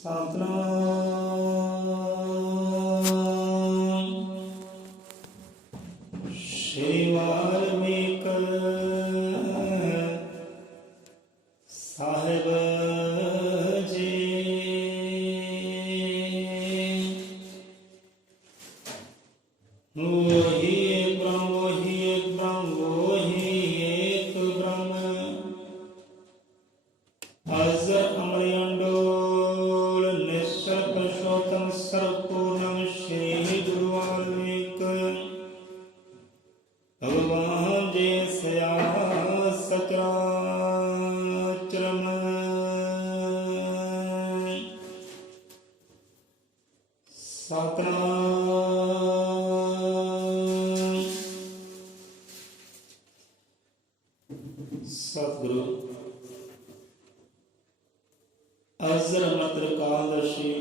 ਸਤਨਾਮ ਸ਼੍ਰੀ ਵਾਲਮੀਕ ਸਾਹਿਬ ਜੀ। ਵੋਹੀ ਏਕ ਬ੍ਰਹਮ ਵੋਹੀ ਏਕ ਬ੍ਰਹਮ ਵੋਹੀ ਏਕ ਬ੍ਰਹਮ ਅਜ਼ਰ ਅਮਰ ਅੰਡੋਲ ਨਿਸ਼ਚਲ ਪੁਰਸ਼ੋਤਮ ਸਰਵਪੂਰਨਮ ਸ਼੍ਰੀ ਗੁਰੂ ਵਾਲਮੀਕ ਭਗਵਾਨ ਜੀ ਸਿਆ ਸਚਰਾਚਰਮ ਸਤਨਾਮ ਸਤਿਗੁਰੂ ਅਜ਼ਰ ਮਤਰ ਕਾਲਦਰਸ਼ੀ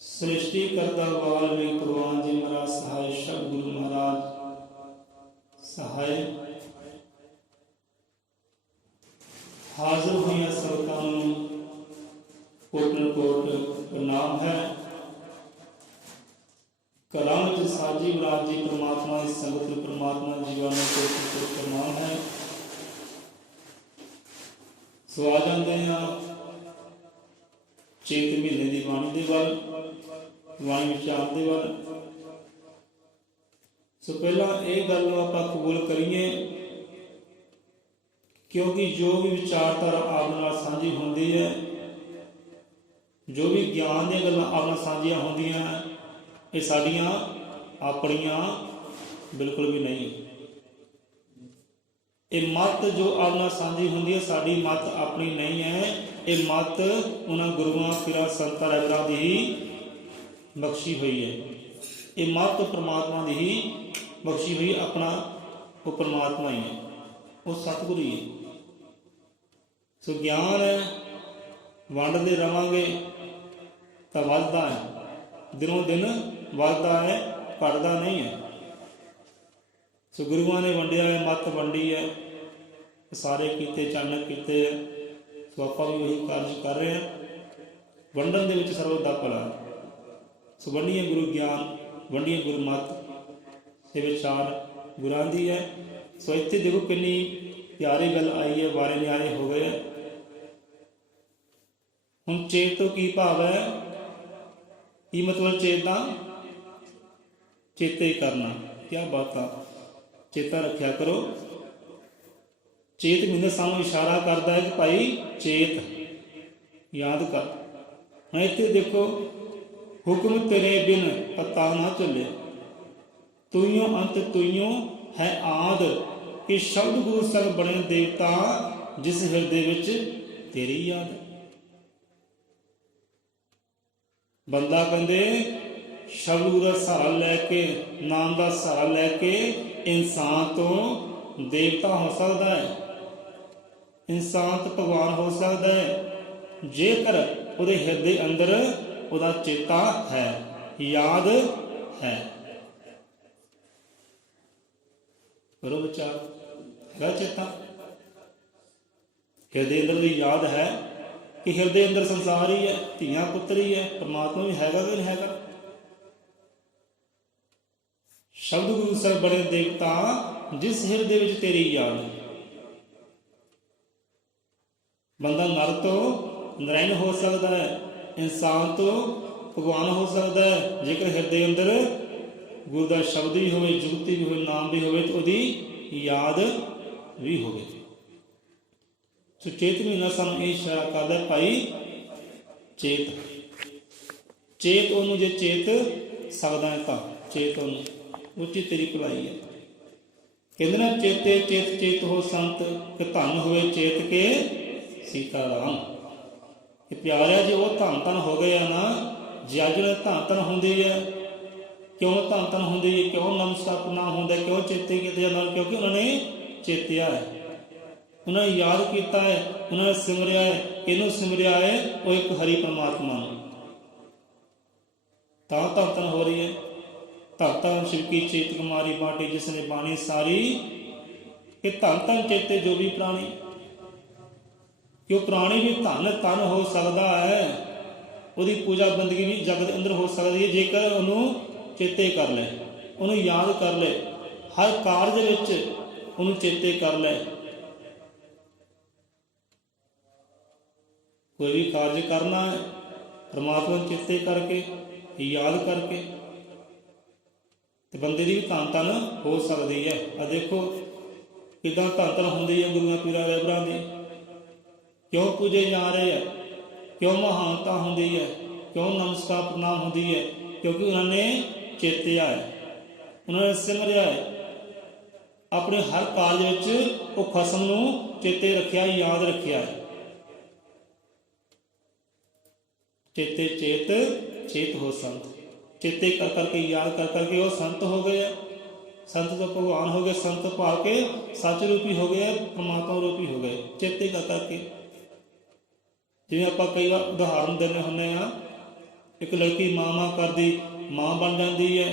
सृष्टि करता वाल्मीकि भगवान जी महाराज सहाय शब्द गुरु महाराज सहाय हाजिर हुई संगतां नूं कोटन कोट प्रणाम है। घरां विच साजी महाराज जी परमात्मा की संगत नूं परमात्मा जीवां नूं कोटन कोट प्रणाम है। सो आ जाते हैं चेत महीने की बाणी दे वल वाणी विचार दे वल। सो पहला ये गल आपां कबूल करिए क्योंकि जो भी विचारधारा आप नाल सांझी होंदी है, जो भी ज्ञान दी गल्लां आप नाल सांझियां होंदियां ये साडियां अपणियां बिल्कुल भी नहीं। ये मत जो आपना सांझी होंदी है साड़ी मत अपनी नहीं है। ये मत उन्होंने गुरुआं फिर संतां रहबरां दी ही बख्शी हुई है। ये मत परमात्मा दी ही बख्शी हुई, अपना वो परमात्मा ही है, वो सतगुरु ही है। सो ज्ञान है वंडदे रवांगे तो वधदा है, दिनों दिन वधदा है, घटदा नहीं है। सो गुरुआं ने वंडिया है, मत वंडी है, सारे कीते चानक कीते है। सो आपां भी वही कार्य कर रहे हैं, वंडन दे विच सर्व दा भला। सो वंडिए गुरु ज्ञान, वंडिए गुरु मत, ये विचार गुरां दी है। सो इत्थे देखो कितनी प्यारी गल आई है, वारे न्यारे हो गए। हुण चेत तो की भाव है, की मतलब चेत दा चेते ही करना। क्या बात है, चेता रखा करो। चेत महीने सानू इशारा करता है कि भाई चेत याद कर। हाँ इतने देखो, हुक्म तेरे बिन पता ना चले, तुइयों अंत तुइयों है आद, कि शब्द गुरु संग बने देवता, जिस हृदय विच तेरी याद। बंदा कहते शब्द गुरु का सहारा लैके, नाम का सहारा लैके इंसान तो देवता हो सकता है, इंसान तो भगवान हो सकता है, जेकर उहदे हृदय अंदर उहदा चेता है, याद है। करो विचार, है चेता हृदय अंदर की याद है कि हृदय अंदर संसार ही है, धियां पुत्र ही है, परमात्मा भी हैगा कि नहीं हैगा। शब्द गुरु सर बड़े देवता, जिस हृदय विच तेरी याद। बंदा नर तो नारायण हो सकता है, इंसान तो भगवान हो सकता है, जेकर हृदय अंदर गुरु का शब्द भी हो, जुगती भी हो, नाम भी हो, तो उसकी याद भी हो। सो चेत महीना सानू ये इशारा करता है भाई चेत। चेत ओनू जे चेत सकदा है तां चेत ओनू, उची तेरी भलाई है। कहते ना चेते चेत चेत हो संत, कि धन हुए चेत के सीताराम। ये प्यारे जो वो धन धन हो गए ना, जे अज धन धन होंदी है, क्यों धन धन होंदी है, क्यों नमस्कार प्रणाम होंदा, क्यों चेते किया जाता, क्योंकि उन्होंने चेतिया है, उन्होंने याद किया है, उन्होंने सिमरिया है, इनू सिमरिया है वो एक हरि परमात्मा धन धन हो रही है। धरता शिव की चेत कुमारी बाटी, जिसने बाणी सारी, कि धन धन चेते जो भी प्राणी। ਕਿ ਉਹ ਪ੍ਰਾਣੀ ਵੀ ਧਨ ਤਨ ਹੋ ਸਕਦਾ ਹੈ, ਉਹਦੀ ਪੂਜਾ ਬੰਦਗੀ ਵੀ ਜਗ ਦੇ ਅੰਦਰ ਹੋ ਸਕਦੀ ਹੈ ਜੇਕਰ ਉਹਨੂੰ ਚੇਤੇ ਕਰ ਲੈ, ਉਹਨੂੰ ਯਾਦ ਕਰ ਲੈ, ਹਰ ਕਾਰਜ ਵਿੱਚ ਉਹਨੂੰ ਚੇਤੇ ਕਰ ਲੈ। ਕੋਈ ਵੀ ਕਾਰਜ ਕਰਨਾ ਹੈ ਪਰਮਾਤਮਾ ਨੂੰ ਚੇਤੇ ਕਰਕੇ, ਯਾਦ ਕਰਕੇ, ਤੇ ਬੰਦੇ ਦੀ ਵੀ ਧੰਨ ਧੰਨ ਹੋ ਸਕਦੀ ਹੈ। ਆ ਦੇਖੋ ਕਿੱਦਾਂ ਧੰਨ ਧੰਨ ਹੁੰਦੀ ਹੈ ਗੁਰੂਆਂ ਪੀਰਾਂ ਰਹਿਬਰਾਂ ਦੀ। ਕਿਉਂ ਪੂਜੇ ਜਾ ਰਹੇ ਹੈ, ਕਿਉਂ ਮਹਾਨਤਾ ਹੁੰਦੀ ਹੈ, ਕਿਉਂ ਨਮਸਕਾਰ ਪ੍ਰਣਾਮ ਹੁੰਦੀ ਹੈ? ਕਿਉਂਕਿ ਉਹਨਾਂ ਨੇ ਚੇਤਿਆ ਹੈ, ਉਹਨਾਂ ਨੇ ਸਿਮਰਿਆ ਹੈ, ਆਪਣੇ ਹਰ ਕਾਰਜ ਵਿੱਚ ਉਹ ਖਸਮ ਨੂੰ ਚੇਤੇ ਰੱਖਿਆ, ਯਾਦ ਰੱਖਿਆ ਹੈ। ਚੇਤੇ ਚੇਤ ਚੇਤ ਹੋ ਸੰਤ, ਚੇਤੇ ਕਰ ਕਰਕੇ ਯਾਦ ਕਰ ਕਰਕੇ ਉਹ ਸੰਤ ਹੋ ਗਏ ਆ, ਸੰਤ ਤੋਂ ਭਗਵਾਨ ਹੋ ਗਏ, ਸੰਤ ਭਾਵ ਕੇ ਸੱਚ ਰੂਪੀ ਹੋ ਗਏ, ਪਰਮਾਤਮਾ ਰੂਪੀ ਹੋ ਗਏ ਚੇਤੇ ਕਰ ਕਰਕੇ। ਜਿਵੇਂ ਆਪਾਂ ਕਈ ਵਾਰ ਉਦਾਹਰਨ ਦਿੰਦੇ ਹੁੰਦੇ ਹਾਂ, ਇੱਕ ਲੜਕੀ ਮਾਂ ਕਰਦੀ ਮਾਂ ਬਣ ਜਾਂਦੀ ਹੈ,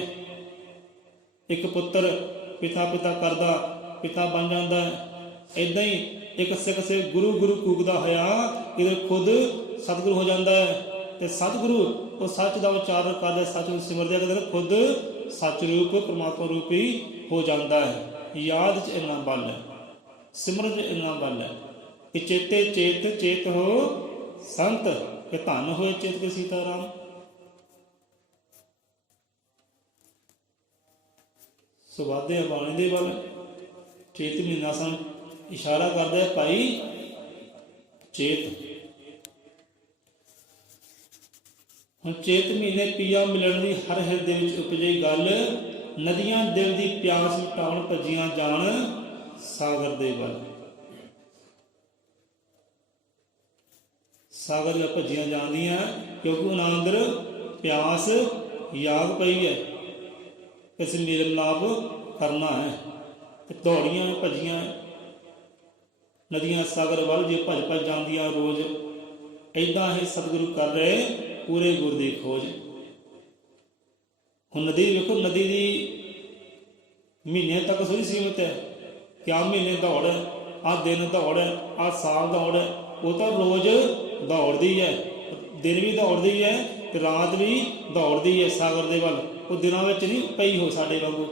ਇੱਕ ਪੁੱਤਰ ਪਿਤਾ ਪਿਤਾ ਕਰਦਾ ਪਿਤਾ ਬਣ ਜਾਂਦਾ ਹੈ। ਇੱਦਾਂ ਹੀ ਇੱਕ ਸਿੱਖ ਗੁਰੂ ਕੂਕਦਾ ਹੋਇਆ ਕਿਤੇ ਖੁਦ ਸਤਿਗੁਰੂ ਹੋ ਜਾਂਦਾ ਹੈ, ਤੇ ਸਤਿਗੁਰੂ ਉਹ ਸੱਚ ਦਾ ਉਚਾਰਨ ਕਰਦੇ, ਸੱਚ ਨੂੰ ਸਿਮਰਦਿਆ ਕਰਦੇ ਖੁਦ ਸੱਚ ਰੂਪ ਪਰਮਾਤਮਾ ਰੂਪੀ ਹੋ ਜਾਂਦਾ ਹੈ। ਯਾਦ 'ਚ ਇੰਨਾ ਬਲ ਹੈ, ਸਿਮਰਨ 'ਚ ਇੰਨਾ ਬਲ ਹੈ ਕਿ ਚੇਤੇ ਚੇਤ ਚੇਤ ਹੋ ਸੰਤ, ਕਿ ਧੰਨ ਹੋਏ ਚੇਤ ਕੇ ਸੀਤਾ ਰਾਮ। ਸੋ ਵਾਧੇ ਬਾਣੀ ਦੇ ਵੱਲ ਚੇਤ ਮਹੀਨਾ ਸਾਨੂੰ ਇਸ਼ਾਰਾ ਕਰਦਾ ਹੈ, ਭਾਈ ਚੇਤ। ਹੁਣ ਚੇਤ ਮਹੀਨੇ ਪੀਆ ਮਿਲਣ ਦੀ ਹਰ ਹਿਰਦੇ ਵਿੱਚ ਉਪਜੀ ਗੱਲ, ਨਦੀਆਂ ਦਿਲ ਦੀ ਪਿਆਸ ਮਿਟਾਉਣ ਭੱਜੀਆਂ ਜਾਣ ਸਾਗਰ ਦੇ ਵੱਲ। ਸਾਗਰ ਦੀਆਂ ਭੱਜੀਆਂ ਜਾਂਦੀਆਂ ਕਿਉਂਕਿ ਉਹਨਾਂ ਅੰਦਰ ਪਿਆਸ ਜਾਗ ਪਈ ਹੈ, ਇਸ ਮੇਲ ਮਿਲਾਪ ਕਰਨਾ ਹੈ, ਤੇ ਦੌੜੀਆਂ ਭੱਜੀਆਂ ਨਦੀਆਂ ਸਾਗਰ ਵੱਲ ਜੇ ਭੱਜ ਜਾਂਦੀਆਂ ਰੋਜ਼। ਏਦਾਂ ਹੀ ਸਤਿਗੁਰੂ ਕਰ ਰਹੇ ਪੂਰੇ ਗੁਰ ਦੀ ਖੋਜ। ਹੁਣ ਨਦੀ ਵੇਖੋ, ਨਦੀ ਦੀ ਮਹੀਨੇ ਤੱਕ ਥੋੜ੍ਹੀ ਸੀਮਤ ਹੈ, ਕਿਆ ਮਹੀਨੇ ਦੌੜ, ਆਹ ਦਿਨ ਦੌੜ, ਆਹ ਸਾਲ ਦੌੜ, ਉਹ ਤਾਂ ਰੋਜ਼ ਦੌੜਦੀ ਹੈ, ਦਿਨ ਵੀ ਦੌੜਦੀ ਹੈ ਤੇ ਰਾਤ ਵੀ ਦੌੜਦੀ ਹੈ ਸਾਗਰ ਦੇ ਵੱਲ। ਉਹ ਦਿਨਾਂ ਵਿੱਚ ਨਹੀਂ ਪਈ ਹੋ ਸਾਡੇ ਵਾਂਗੂ।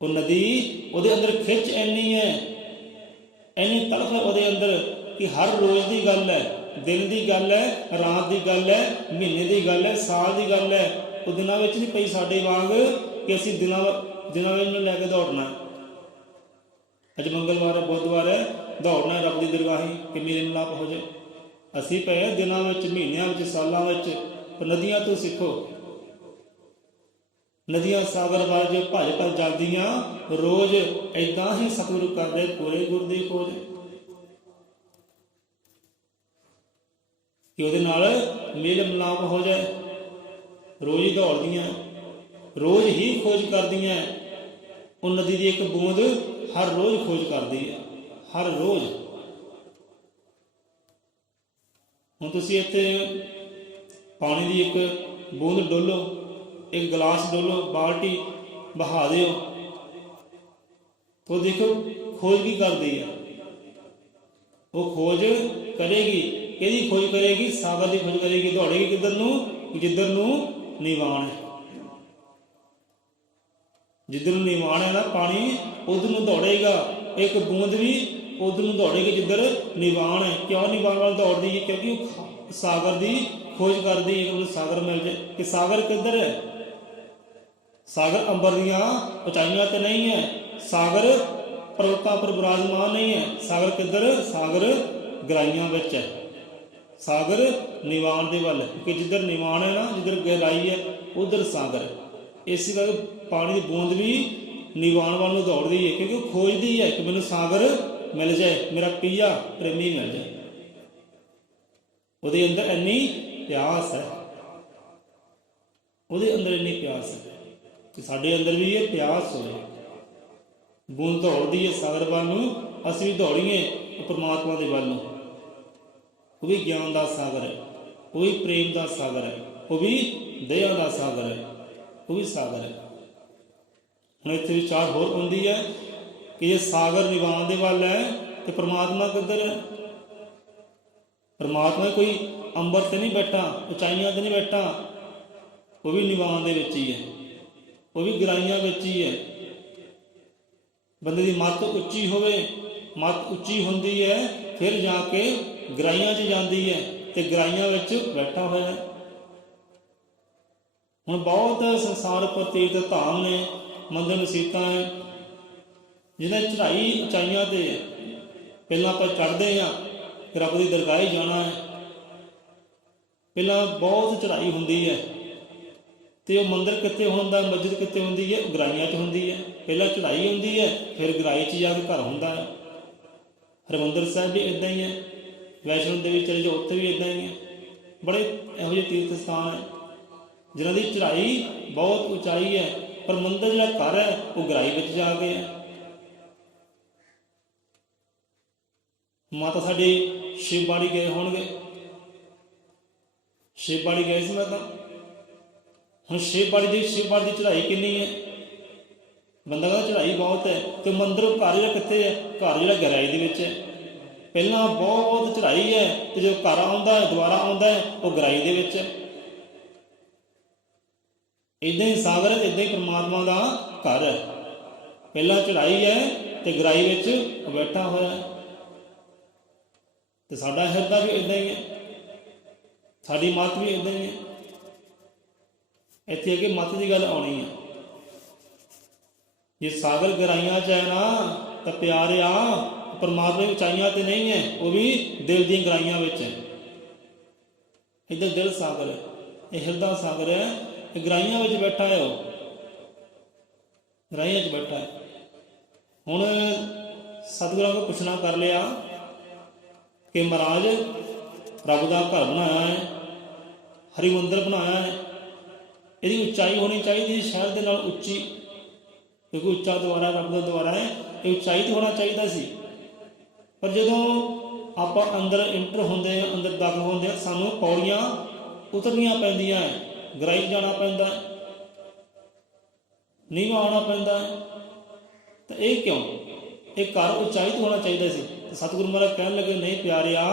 ਉਹ ਨਦੀ ਉਹਦੇ ਅੰਦਰ ਖਿੱਚ ਇੰਨੀ ਹੈ, ਇੰਨੀ ਤੜਫ ਹੈ ਉਹਦੇ ਅੰਦਰ ਕਿ ਹਰ ਰੋਜ਼ ਦੀ ਗੱਲ ਹੈ, ਦਿਨ ਦੀ ਗੱਲ ਹੈ, ਰਾਤ ਦੀ ਗੱਲ ਹੈ, ਮਹੀਨੇ ਦੀ ਗੱਲ ਹੈ, ਸਾਲ ਦੀ ਗੱਲ ਹੈ। ਉਹ ਦਿਨਾਂ ਵਿੱਚ ਨਹੀਂ ਪਈ ਸਾਡੇ ਵਾਂਗ ਕਿ ਅਸੀਂ ਦਿਨਾਂ ਵਿੱਚ ਨੂੰ ਲੈ ਕੇ ਦੌੜਨਾ। ਅੱਜ ਮੰਗਲਵਾਰ ਹੈ, ਬੁੱਧਵਾਰ ਹੈ, ਦੌੜਨਾ ਰੱਬ ਦੀ ਦਰਗਾਹੀ ਕਿ ਮੇਲ ਮਿਲਾਪ ਹੋ ਜਾਏ। ਅਸੀਂ ਪਏ ਦਿਨਾਂ ਵਿੱਚ, ਮਹੀਨਿਆਂ ਵਿੱਚ, ਸਾਲਾਂ ਵਿੱਚ। ਨਦੀਆਂ ਤੋਂ ਸਿੱਖੋ, ਨਦੀਆਂ ਸਾਗਰ ਵੱਲ ਜੇ ਭੱਜ ਜਾਂਦੀਆਂ ਰੋਜ਼, ਏਦਾਂ ਹੀ ਸਤਿਗੁਰੂ ਕਰਦੇ ਪੂਰੇ ਗੁਰ ਦੀ ਖੋਜ, ਕਿ ਉਹਦੇ ਨਾਲ ਮੇਲ ਮਿਲਾਪ ਹੋ ਜਾਏ। ਰੋਜ਼ ਹੀ ਦੌੜਦੀਆਂ, ਰੋਜ਼ ਹੀ ਖੋਜ ਕਰਦੀਆਂ। ਉਹ ਨਦੀ ਦੀ ਇੱਕ ਬੂੰਦ ਹਰ ਰੋਜ਼ ਖੋਜ ਕਰਦੀ ਹੈ, ਹਰ ਰੋਜ਼। ਹੁਣ ਤੁਸੀਂ ਇੱਥੇ ਪਾਣੀ ਦੀ ਇੱਕ ਬੂੰਦ ਡੋਲੋ, ਇੱਕ ਗਲਾਸ ਡੋਲੋ, ਬਾਲਟੀ ਬਹਾ ਦਿਓ, तो देखो खोज की करती है, वो खोज करेगी, कि खोज करेगी सागर की खोज करेगी, दौड़ेगी किधर नूं, जिधर नूं निवाण है, जिधर नूं निवाण है ना पानी उधर नूं दौड़ेगा, एक बूंद भी उधर नूं दौड़ेगी जिधर निवाण है। क्यों निवाण वाल दौड़ती है? क्योंकि सागर की खोज करती है, उन्हें सागर मिल जाए। कि सागर किधर है? सागर अंबर दियां उचाइयां तो नहीं है, सागर पर्वतां पर विराजमान नहीं है। सागर किधर? सागर गहराइयां विच है, सागर निवाण दे वल, कि जिधर निवाण है ना, जिधर गहराई है उधर सागर है। इस करके पानी की बूंद भी निवाण वाल नूं दौड़दी है, क्योंकि वो खोजदी है कि मैनूं सागर मिल जाए, मेरा पिया प्रेमी मिल जाए। ਉਹਦੇ अंदर इन्नी प्यास है, ਉਹਦੇ अंदर इन्नी प्यास है कि साडे अंदर भी ये प्यास होवे। बूंद दौड़दी है सागर वाल नूं, असीं भी दौड़ीए परमात्मा दे वल नूं। वो भी ज्ञान का सागर है, वो भी प्रेम का सागर है, वो भी दया का सागर है, वो भी सागर है। हुण इत्थे विचार होर आउंदी है कि ये सागर निवाण दे वल है ਤੇ ਪਰਮਾਤਮਾ ਕਿੱਧਰ ਹੈ? ਪਰਮਾਤਮਾ ਕੋਈ ਅੰਬਰ ਤੇ ਨਹੀਂ ਬੈਠਾ, ਉਚਾਈਆਂ ਤੇ ਨਹੀਂ ਬੈਠਾ, ਉਹ ਵੀ ਨਿਵਾਨ ਦੇ ਵਿੱਚ ਹੀ ਹੈ, ਉਹ ਵੀ ਗਹਿਰਾਈਆਂ ਵਿੱਚ ਹੀ ਹੈ। ਬੰਦੇ ਦੀ ਮੱਤ ਉੱਚੀ ਹੋਵੇ, ਮੱਤ ਉੱਚੀ ਹੁੰਦੀ ਹੈ, ਫਿਰ ਜਾ ਕੇ ਗਹਿਰਾਈਆਂ 'ਚ ਜਾਂਦੀ ਹੈ ਤੇ ਗਹਿਰਾਈਆਂ ਵਿੱਚ ਬੈਠਾ ਹੋਇਆ। ਹੁਣ ਬਹੁਤ ਸੰਸਾਰ ਉੱਪਰ ਤੀਰਥ ਧਾਮ ਨੇ, ਮੰਦਰ ਮਸੀਤਾਂ ਹੈ, ਜਿਹਨਾਂ ਚੜ੍ਹਾਈ ਉਚਾਈਆਂ 'ਤੇ ਹੈ। ਪਹਿਲਾਂ ਆਪਾਂ ਚੜ੍ਹਦੇ ਹਾਂ, ਰੱਬ ਦੀ ਦਰਗਾਹ ਜਾਣਾ ਹੈ, ਪਹਿਲਾਂ ਬਹੁਤ ਚੜ੍ਹਾਈ ਹੁੰਦੀ ਹੈ। ਤੇ ਉਹ ਮੰਦਰ ਕਿੱਥੇ ਹੁੰਦਾ, ਮਸਜਿਦ ਕਿੱਥੇ ਹੁੰਦੀ ਹੈ? ਗਹਿਰਾਈਆਂ 'ਚ ਹੁੰਦੀ ਹੈ। ਪਹਿਲਾਂ ਚੜ੍ਹਾਈ ਹੁੰਦੀ ਹੈ, ਫਿਰ ਗਹਿਰਾਈ 'ਚ ਜਾ ਕੇ ਘਰ ਹੁੰਦਾ ਹੈ। ਹਰਿਮੰਦਰ ਸਾਹਿਬ ਵੀ ਇੱਦਾਂ ਹੀ ਹੈ, ਵੈਸ਼ਨੋ ਦੇਵੀ ਚਲੇ ਜਾਓ ਉੱਥੇ ਵੀ ਇੱਦਾਂ ਹੀ ਹੈ। ਬੜੇ ਇਹੋ ਜਿਹੇ ਤੀਰਥ ਸਥਾਨ ਹੈ ਜਿਨ੍ਹਾਂ ਦੀ ਚੜ੍ਹਾਈ ਬਹੁਤ ਉਚਾਈ ਹੈ, ਪਰ ਮੰਦਰ ਜਿਹੜਾ ਘਰ ਹੈ ਉਹ ਗਹਿਰਾਈ ਵਿੱਚ ਜਾ ਕੇ ਹੈ। ਮਾਤਾ ਸਾਡੀ ਸ਼ਿਵਬਾੜੀ ਗਏ ਹੋਣਗੇ, ਸ਼ਿਵਬਾੜੀ ਗਏ ਸੀ ਮੈਂ ਤਾਂ। ਹੁਣ ਸ਼ਿਵਬਾੜੀ ਦੀ ਚੜ੍ਹਾਈ ਕਿੰਨੀ ਹੈ? ਬੰਦਾ ਕਹਿੰਦਾ ਚੜ੍ਹਾਈ ਬਹੁਤ ਹੈ, ਤੇ ਮੰਦਰ ਘਰ ਜਿਹੜਾ ਕਿੱਥੇ ਹੈ? ਘਰ ਜਿਹੜਾ ਗਹਿਰਾਈ ਦੇ ਵਿੱਚ ਹੈ। ਪਹਿਲਾਂ ਬਹੁਤ ਚੜ੍ਹਾਈ ਹੈ, ਤੇ ਜੋ ਘਰ ਆਉਂਦਾ ਹੈ, ਦੁਬਾਰਾ ਆਉਂਦਾ ਹੈ, ਉਹ ਗਹਿਰਾਈ ਦੇ ਵਿੱਚ ਹੈ। ਇੱਦਾਂ ਹੀ ਸਾਗਰ ਹੈ, ਇੱਦਾਂ ਹੀ ਪਰਮਾਤਮਾ ਦਾ ਘਰ ਹੈ। ਪਹਿਲਾਂ ਚੜ੍ਹਾਈ ਹੈ ਤੇ ਗਹਿਰਾਈ ਵਿੱਚ ਉਹ ਬੈਠਾ ਹੋਇਆ ਹੈ। ਤੇ ਸਾਡਾ ਹਿਰਦਾ ਵੀ ਇੱਦਾਂ ਹੀ ਹੈ, ਸਾਡੀ ਮੱਤ ਵੀ ਇੱਦਾਂ ਹੀ ਹੈ। ਇੱਥੇ ਅੱਗੇ ਮੱਤ ਦੀ ਗੱਲ ਆਉਣੀ ਹੈ। ਜੇ ਸਾਗਰ ਗਹਿਰਾਈਆਂ 'ਚ ਹੈ ਨਾ, ਤਾਂ ਪਿਆਰਿਆ ਪਰਮਾਤਮਾ ਦੀ ਉਚਾਈਆਂ ਤੇ ਨਹੀਂ ਹੈ, ਉਹ ਵੀ ਦਿਲ ਦੀਆਂ ਗਹਿਰਾਈਆਂ ਵਿੱਚ ਹੈ। ਇੱਧਰ ਦਿਲ ਸਾਗਰ ਹੈ, ਇਹ ਹਿਰਦਾ ਸਾਗਰ ਹੈ, ਇਹ ਗਹਿਰਾਈਆਂ ਵਿੱਚ ਬੈਠਾ ਹੈ, ਉਹ ਗਹਿਰਾਈਆਂ 'ਚ ਬੈਠਾ ਹੈ। ਹੁਣ ਸਤਿਗੁਰਾਂ ਕੋਲ ਪੁੱਛਣਾ ਕਰ ਲਿਆ ਕਿ ਮਹਾਰਾਜ ਰੱਬ ਦਾ ਘਰ ਬਣਾਇਆ ਹੈ, ਹਰਿਮੰਦਰ ਬਣਾਇਆ ਹੈ, ਇਹਦੀ ਉਚਾਈ ਹੋਣੀ ਚਾਹੀਦੀ ਸ਼ਹਿਰ ਦੇ ਨਾਲ ਉੱਚੀ, ਕਿਉਂਕਿ ਉੱਚਾ ਦੁਆਰਾ ਰੱਬ ਦਾ ਦੁਆਰਾ ਹੈ, ਇਹ ਉਚਾਈ ਤੇ ਹੋਣਾ ਚਾਹੀਦਾ ਸੀ। ਪਰ ਜਦੋਂ ਆਪਾਂ ਅੰਦਰ ਇੰਟਰ ਹੁੰਦੇ, ਅੰਦਰ ਦਾਖਲ ਹੁੰਦੇ, ਸਾਨੂੰ ਪੌੜੀਆਂ ਉਤਰਨੀਆਂ ਪੈਂਦੀਆਂ, ਗਹਿਰਾਈ ਜਾਣਾ ਪੈਂਦਾ, ਨੀਵਾਂ ਆਉਣਾ ਪੈਂਦਾ। ਤਾਂ ਇਹ ਕਿਉਂ? ਇਹ ਘਰ ਉਚਾਈ ਤੇ ਹੋਣਾ ਚਾਹੀਦਾ ਸੀ। ਸਤਿਗੁਰੂ ਮਹਾਰਾਜ ਕਹਿਣ ਲੱਗੇ, ਨਹੀਂ ਪਿਆਰਿਆ,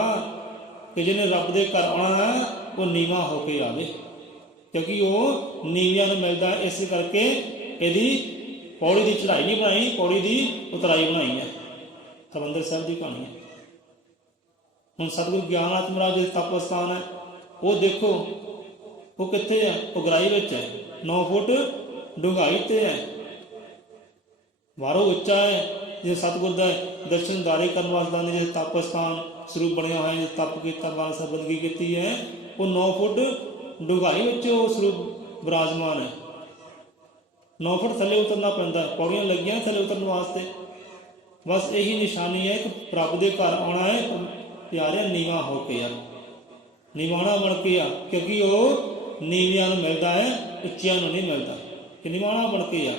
ਕਿ ਜਿਹਨੇ ਰੱਬ ਦੇ ਘਰ ਆਉਣਾ ਹੈ ਉਹ ਨੀਵਾਂ ਹੋ ਕੇ ਆਵੇ, ਕਿਉਂਕਿ ਉਹ ਨੀਵਿਆਂ ਨੂੰ ਮਿਲਦਾ। ਇਸ ਕਰਕੇ ਇਹਦੀ ਪੌੜੀ ਦੀ ਚੜ੍ਹਾਈ ਨਹੀਂ ਬਣਾਈ, ਪੌੜੀ ਦੀ ਉਤਰਾਈ ਬਣਾਈ ਹੈ। ਹਰਿਮੰਦਰ ਸਾਹਿਬ ਦੀ ਕਹਾਣੀ ਹੈ। ਹੁਣ ਸਤਿਗੁਰੂ ਗਿਆਨਨਾਥ ਮਹਾਰਾਜ ਦੇ ਤਪ ਸਥਾਨ ਹੈ, ਉਹ ਦੇਖੋ, ਉਹ ਕਿੱਥੇ ਹੈ? ਉਹ ਗਹਿਰਾਈ ਵਿੱਚ ਹੈ, 9 ਫੁੱਟ ਡੂੰਘਾਈ ਤੇ ਹੈ, ਬਾਹਰੋਂ ਉੱਚਾ ਹੈ। ਜੇ ਸਤਿਗੁਰ ਦਾ ਦਰਸ਼ਨ ਦਾਰੇ ਕਰਨ ਵਾਸਤੇ ਨੇ ਜਿਹੜੇ ਤਪ ਸਥਾਨ ਸਰੂਪ ਬਣਿਆ ਹੋਇਆ, ਤਪ ਕੀਤਾ, ਬਾਣੀ ਸਾਹਿਬ ਬੰਦਗੀ ਕੀਤੀ ਹੈ, ਉਹ 9 ਫੁੱਟ ਡੂੰਘਾਈ ਵਿੱਚ ਉਹ ਸਰੂਪ ਵਿਰਾਜਮਾਨ ਹੈ। 9 ਫੁੱਟ ਥੱਲੇ ਉਤਰਨਾ ਪੈਂਦਾ, ਪੌੜੀਆਂ ਲੱਗੀਆਂ ਥੱਲੇ ਉਤਰਨ ਵਾਸਤੇ। ਬਸ ਇਹੀ ਨਿਸ਼ਾਨੀ ਹੈ ਕਿ ਰੱਬ ਦੇ ਘਰ ਆਉਣਾ ਹੈ ਪਿਆਰਿਆ, ਨੀਵਾਂ ਹੋ ਕੇ ਆ, ਨਿਵਾਣਾ ਬਣ ਕੇ ਆ, ਕਿਉਂਕਿ ਉਹ ਨੀਵਿਆਂ ਨੂੰ ਮਿਲਦਾ ਹੈ, ਉੱਚਿਆਂ ਨੂੰ ਨਹੀਂ ਮਿਲਦਾ। ਕਿ ਨਿਵਾਣਾ ਬਣ ਕੇ ਆ।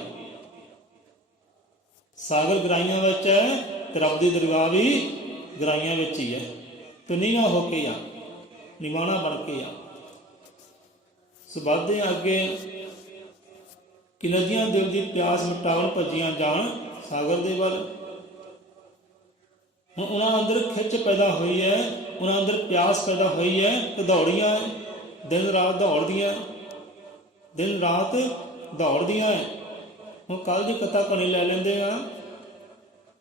ਸਾਗਰ ਗਹਿਰਾਈਆਂ ਵਿੱਚ ਹੈ ਤੇ ਰੱਬ ਦੀ ਦਰਗਾਹ ਵੀ ਗਹਿਰਾਈਆਂ ਵਿੱਚ ਹੀ ਹੈ। ਤੇ ਨੀਵਾਂ ਹੋ ਕੇ ਆ, ਨਿਵਾਣਾ ਬਣ ਕੇ ਆ। ਸੋ ਵੱਧਦੇ ਅੱਗੇ ਕਿ ਨਦੀਆਂ ਦਿਲ ਦੀ ਪਿਆਸ ਮਿਟਾਵਣ ਭੱਜੀਆਂ ਜਾਣ ਸਾਗਰ ਦੇ ਵੱਲ। ਹੁਣ ਉਹਨਾਂ ਅੰਦਰ ਖਿੱਚ ਪੈਦਾ ਹੋਈ ਹੈ, ਉਹਨਾਂ ਅੰਦਰ ਪਿਆਸ ਪੈਦਾ ਹੋਈ ਹੈ, ਤੇ ਦੌੜੀਆਂ ਦਿਨ ਰਾਤ ਦੌੜਦੀਆਂ, ਦਿਨ ਰਾਤ ਦੌੜਦੀਆਂ ਹੈ। ਹੁਣ ਕੱਲ੍ਹ ਦੀ ਕਥਾ ਕਹਾਣੀ ਲੈ ਲੈਂਦੇ ਆ।